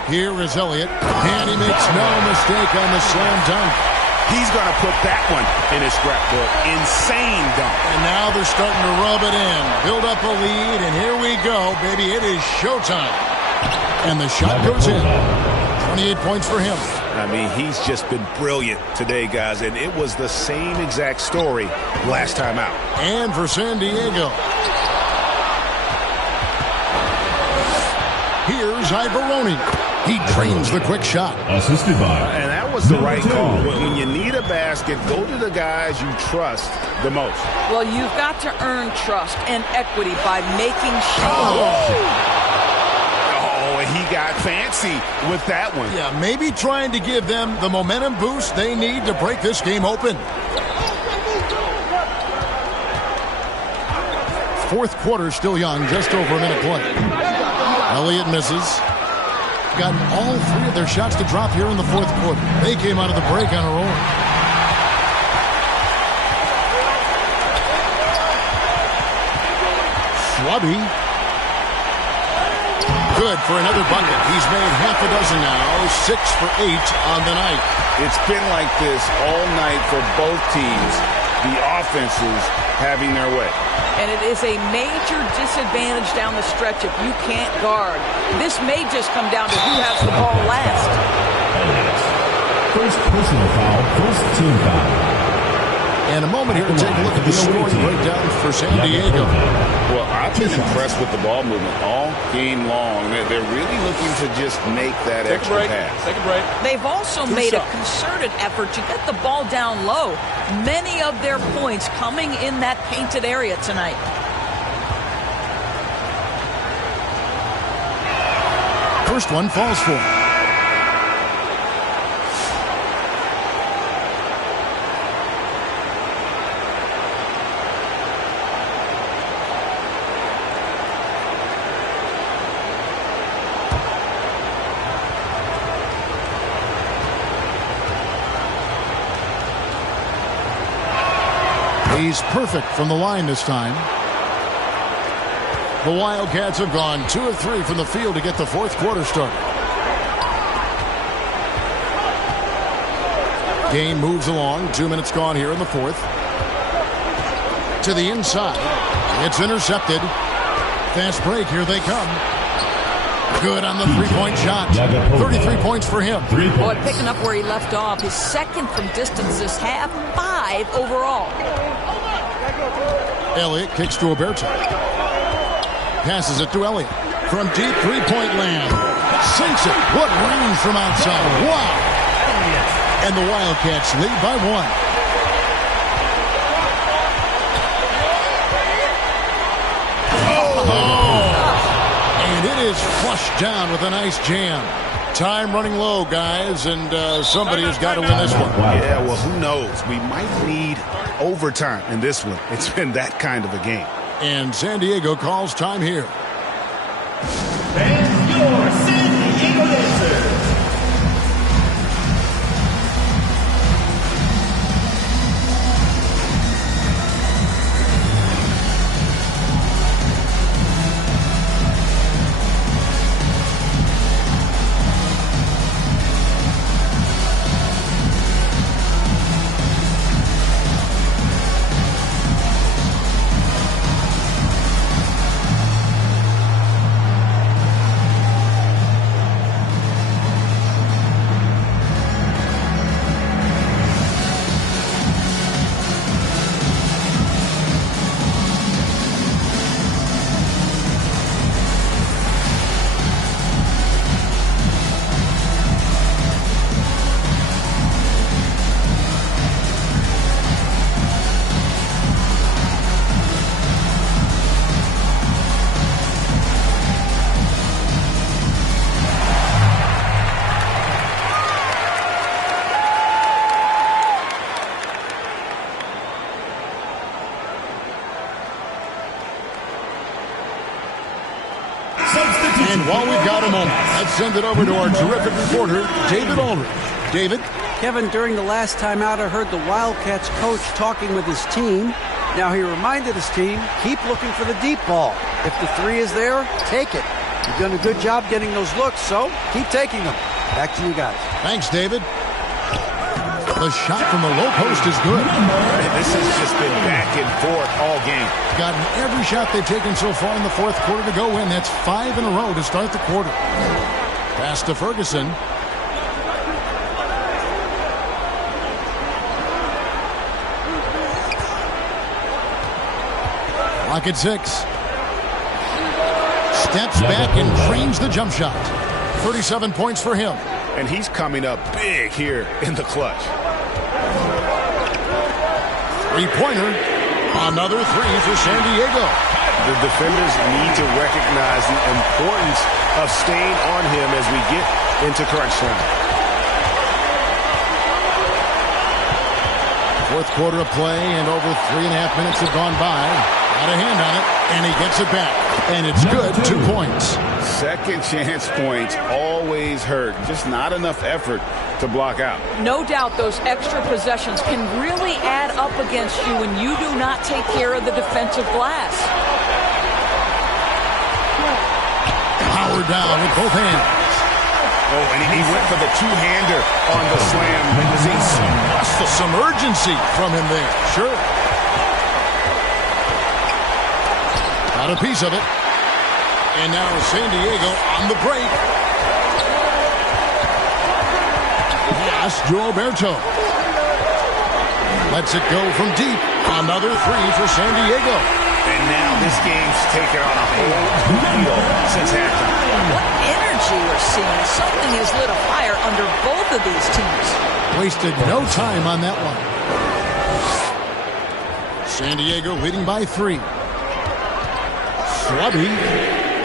Here is Elliott, and he makes no mistake on the slam dunk. He's going to put that one in his scrapbook. Insane dunk. And now they're starting to rub it in, build up a lead, and here we go, baby. It is showtime. And the shot goes in. 28 points for him. I mean, he's just been brilliant today, guys, and it was the same exact story last time out. And for San Diego, here's Ibaroni. He drains the quick shot. Assisted by. And that was the right call. When you need a basket, go to the guys you trust the most. Well, you've got to earn trust and equity by making shots. Oh, and he got fancy with that one. Yeah, maybe trying to give them the momentum boost they need to break this game open. Fourth quarter still young, just over a minute play. Elliott misses. Gotten all three of their shots to drop here in the fourth quarter. They came out of the break on a roll. Schwabi. Good for another bucket. He's made half a dozen now. 6 for 8 on the night. It's been like this all night for both teams. The offenses having their way. And it is a major disadvantage down the stretch if you can't guard. This may just come down to who has the ball last. First personal foul, first team foul. And a moment here to take a look at the scoring breakdown for San Diego. Well, I've been impressed with the ball movement all game long. They're really looking to just make that extra pass. Take a break. They've also made a concerted effort to get the ball down low. Many of their points coming in that painted area tonight. First one falls for him. He's perfect from the line this time. The Wildcats have gone 2 of 3 from the field to get the fourth quarter started. Game moves along. 2 minutes gone here in the fourth. To the inside. It's intercepted. Fast break. Here they come. Good on the three-point shot. 33 points for him. Boy, picking up where he left off. His second from distance this half. 5 overall. Elliott kicks to Alberto. Passes it to Elliott. From deep three-point land. Sinks it. What range from outside. Wow. And the Wildcats lead by 1. And it is flushed down with a nice jam. Time running low, guys, and somebody has got to win this one. Yeah, well, who knows? We might need overtime in this one. It's been that kind of a game. And San Diego calls time here. And your San Diego answer. And while we've got a moment, let's send it over to our terrific reporter, David Aldridge. David? Kevin, during the last timeout, I heard the Wildcats coach talking with his team. Now he reminded his team, keep looking for the deep ball. If the three is there, take it. You've done a good job getting those looks, so keep taking them. Back to you guys. Thanks, David. The shot from the low post is good. This has just been back and forth all game. Gotten every shot they've taken so far in the fourth quarter to go in. That's 5 in a row to start the quarter. Pass to Ferguson. Clock at 6. Steps back and drains the jump shot. 37 points for him. And he's coming up big here in the clutch. Three-pointer. Another three for San Diego. The defenders need to recognize the importance of staying on him as we get into crunch time. Fourth quarter of play, and over 3.5 minutes have gone by. Got a hand on it, and he gets it back. And it's good, 2 points. Second chance points always hurt. Just not enough effort to block out. No doubt those extra possessions can really add up against you when you do not take care of the defensive glass. Power down with both hands. Oh, and he went for the two-hander on the slam. Some urgency from him there. Sure. Got a piece of it. And now San Diego on the break. Yes, Gilberto. Lets it go from deep. Another three for San Diego. And now this game's taken on a whole wheel since halftime. What energy we're seeing. Something has lit a fire under both of these teams. Wasted no time on that one. San Diego leading by 3. Swabby.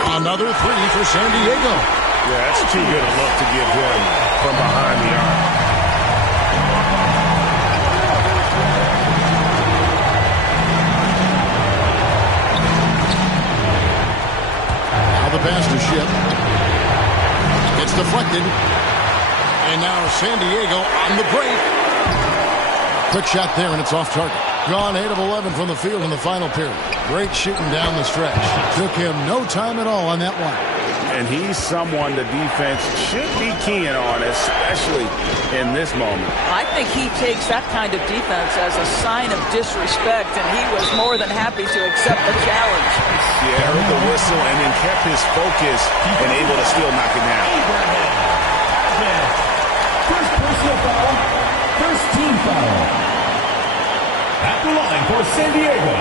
Another three for San Diego. Yeah, that's too good a look to give him from behind the arc. Now the pass to Ship. It's deflected. And now San Diego on the break. Quick shot there, and it's off target. Gone 8 of 11 from the field in the final period. Great shooting down the stretch. Took him no time at all on that one. And he's someone the defense should be keying on, especially in this moment. I think he takes that kind of defense as a sign of disrespect, and he was more than happy to accept the challenge. Yeah, heard the whistle and then kept his focus and able to still knock it down. First personal foul, first team foul. At the line for San Diego,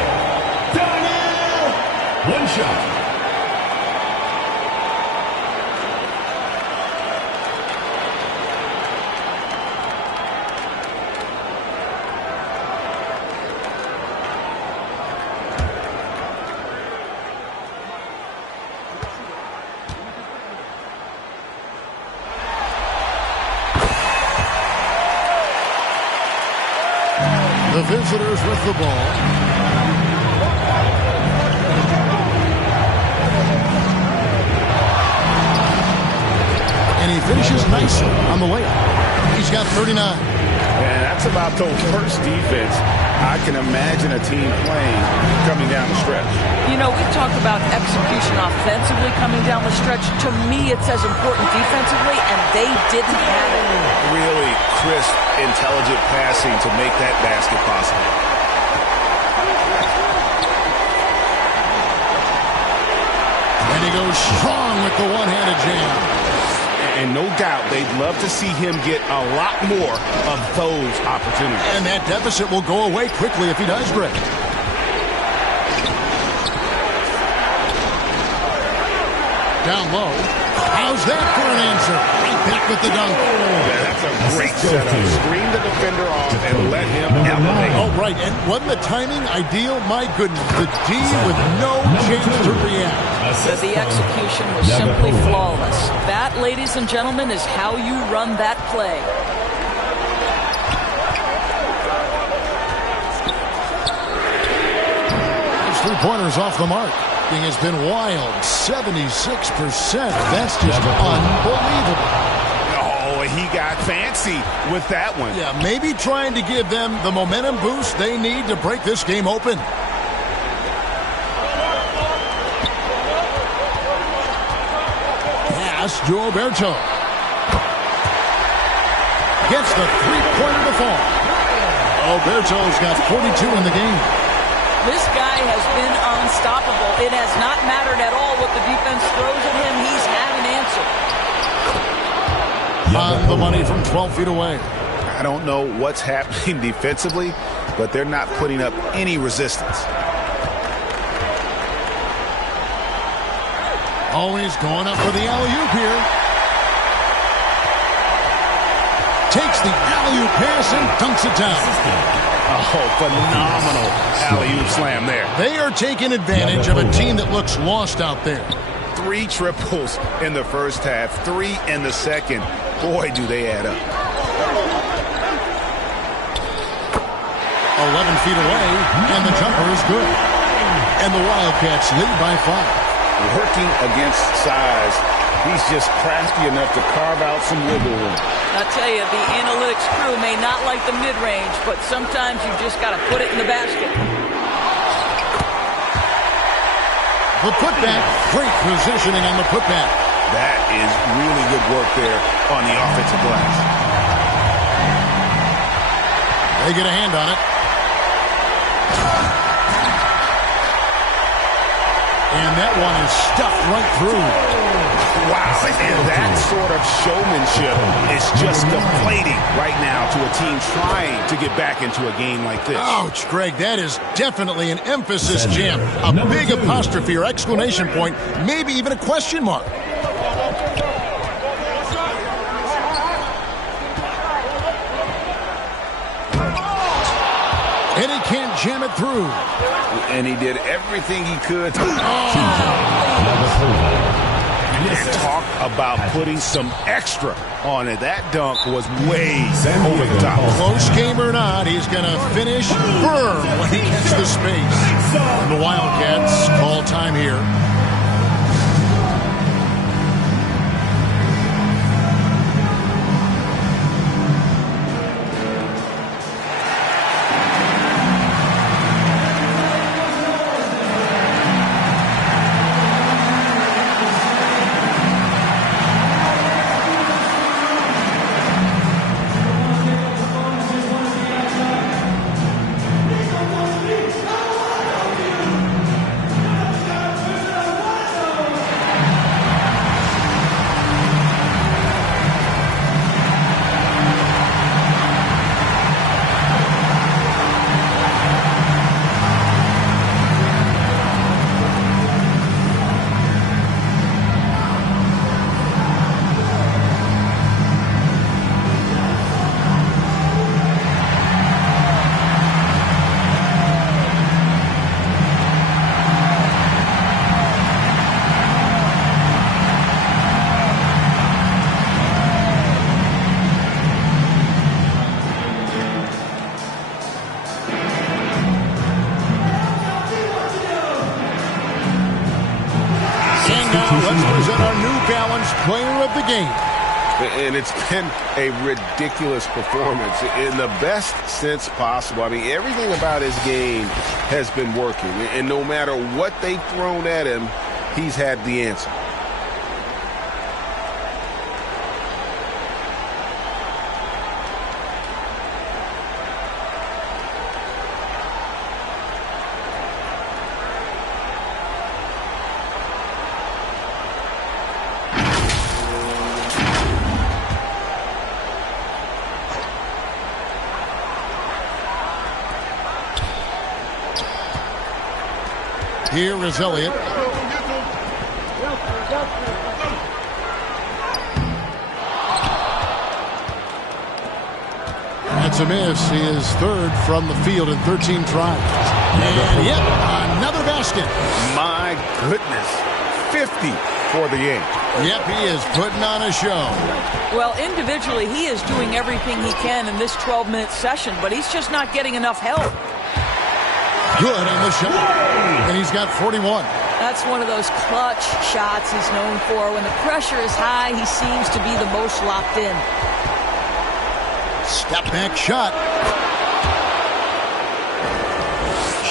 Donnell. One shot. The visitors with the ball. And he finishes nicely on the layup. He's got 39. And that's about the worst defense I can imagine a team playing coming down the stretch. You know, we've talked about execution offensively coming down the stretch. To me, it's as important defensively, and they didn't have it. Really crisp, intelligent passing to make that basket possible. And he goes strong with the one-handed jam. And no doubt they'd love to see him get a lot more of those opportunities. And that deficit will go away quickly if he does, Greg. Down low. How's that for an answer? Right back with the dunk. Yeah, that's a great setup. Screen the defender off and let him elevate. Oh, right. And wasn't the timing ideal? My goodness. The D with no chance to react. The execution was simply flawless. That, ladies and gentlemen, is how you run that play. His three-pointers off the mark. shooting has been wild. 76%. That's just unbelievable. Oh, he got fancy with that one. Yeah, maybe trying to give them the momentum boost they need to break this game open. Pass, Gilberto. Gets the three-pointer to fall. Alberto's got 42 in the game. This guy has been unstoppable. It has not mattered at all what the defense throws at him. He's had an answer. On the money from 12 feet away. I don't know what's happening defensively, but they're not putting up any resistance. Always going up for the alley-oop here. Takes the alley-oop pass and dunks it down. Oh, phenomenal alley-oop slam there. They are taking advantage of a team that looks lost out there. 3 triples in the first half, 3 in the second. Boy, do they add up. 11 feet away, and the jumper is good. And the Wildcats lead by 5. Working against size, he's just crafty enough to carve out some wiggle room. I tell you, the analytics crew may not like the mid-range, but sometimes you just got to put it in the basket. The putback, great positioning on the putback. That is really good work there on the offensive glass. They get a hand on it. And that one is stuffed right through. Wow, and that sort of showmanship is just deflating right now to a team trying to get back into a game like this. Ouch, Greg, that is definitely an emphasis jam. A big apostrophe or exclamation point, maybe even a question mark. And he can't jam it through. And he did everything he could. And talk about putting some extra on it. That dunk was way over the top. Close game or not, he's going to finish firm when he gets the space. And the Wildcats call time here. Let's present our New Balance Player of the Game. And it's been a ridiculous performance in the best sense possible. I mean, everything about his game has been working. And no matter what they've thrown at him, he's had the answer. Here is Elliott. That's a miss. He is third from the field in 13 tries. And yep, another basket. My goodness. 50 for the game. Yep, he is putting on a show. Well, individually, he is doing everything he can in this 12-minute session, but he's just not getting enough help. Good on the shot. And he's got 41. That's one of those clutch shots he's known for. When the pressure is high, he seems to be the most locked in. Step back shot.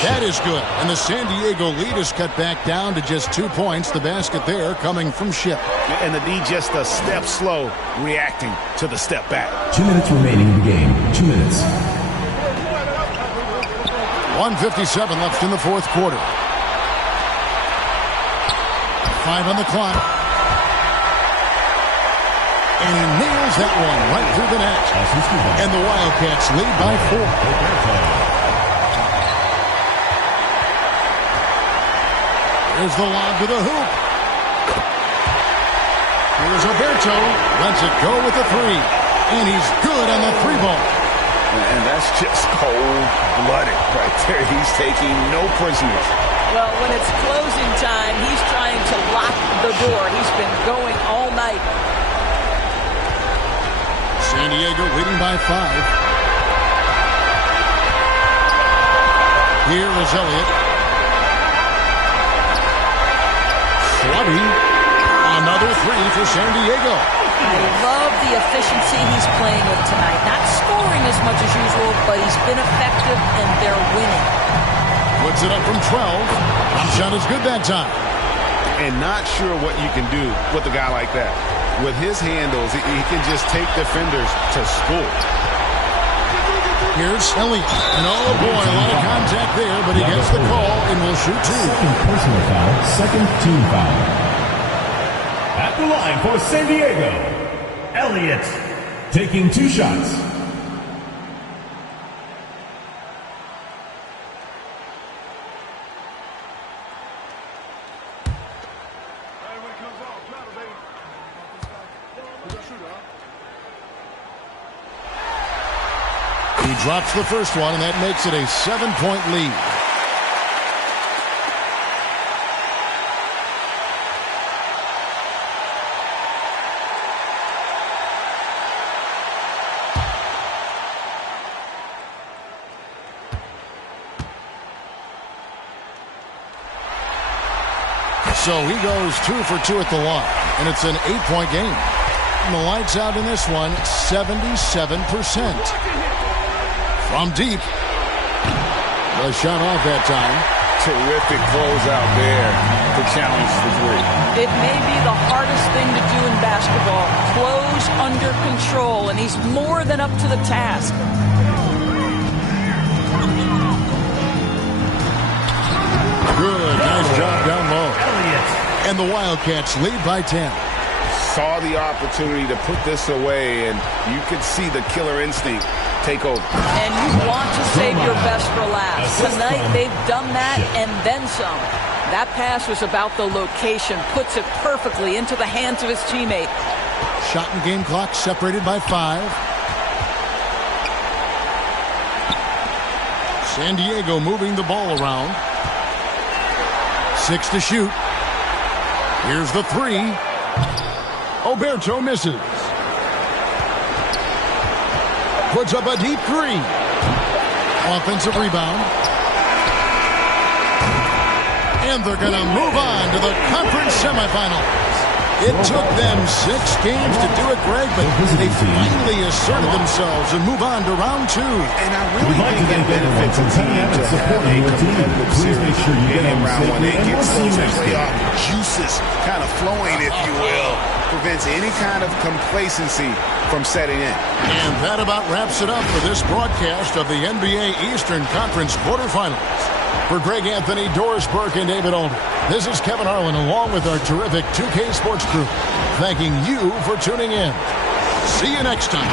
That is good. And the San Diego lead is cut back down to just 2 points. The basket there coming from Ship. And the D just a step slow, reacting to the step back. 2 minutes remaining in the game. 2 minutes. 1:57 left in the fourth quarter. 5 on the clock. And he nails that one right through the net. And the Wildcats lead by 4. Here's the lob to the hoop. Here's Alberto. Lets it go with the three. And he's good on the three ball. And that's just cold-blooded right there. He's taking no prisoners. Well, when it's closing time, he's trying to lock the door. He's been going all night. San Diego leading by 5. Here is Elliott. Another three for San Diego. I love the efficiency he's playing with tonight. Not scoring as much as usual, but he's been effective and they're winning. Puts it up from 12. Shot is good that time. And not sure what you can do with a guy like that. With his handles, he can just take defenders to school. Here's Elliott. And oh boy, a lot of contact there, but he gets the call and will shoot 2. Second personal foul, second team foul. At the line for San Diego, Elliott taking 2 shots. He drops the first one, and that makes it a 7-point lead. So he goes 2 for 2 at the line, and it's an 8-point game. And the lights out in this one, 77%. From deep. The shot off that time. Terrific closeout there to challenge the three. It may be the hardest thing to do in basketball. Close under control, and he's more than up to the task. Good. Nice job down low. And the Wildcats lead by 10. Saw the opportunity to put this away, and you could see the killer instinct take over. And you want to save your best for last. Tonight, they've done that and then some. That pass was about the location. Puts it perfectly into the hands of his teammate. Shot and game clock separated by 5. San Diego moving the ball around. 6 to shoot. Here's the 3. Alberto misses. Puts up a deep 3. Offensive rebound. And they're going to move on to the conference semifinals. It took them 6 games to do it, Greg, but they finally asserted themselves and move on to round 2. And I really think it benefits a team to have a competitive series in round 1. It gets those playoff juices kind of flowing, if you will. Prevents any kind of complacency from setting in. And that about wraps it up for this broadcast of the NBA Eastern Conference quarterfinals. For Greg Anthony, Doris Burke, and David Older, this is Kevin Harlan along with our terrific 2K Sports crew, thanking you for tuning in. See you next time.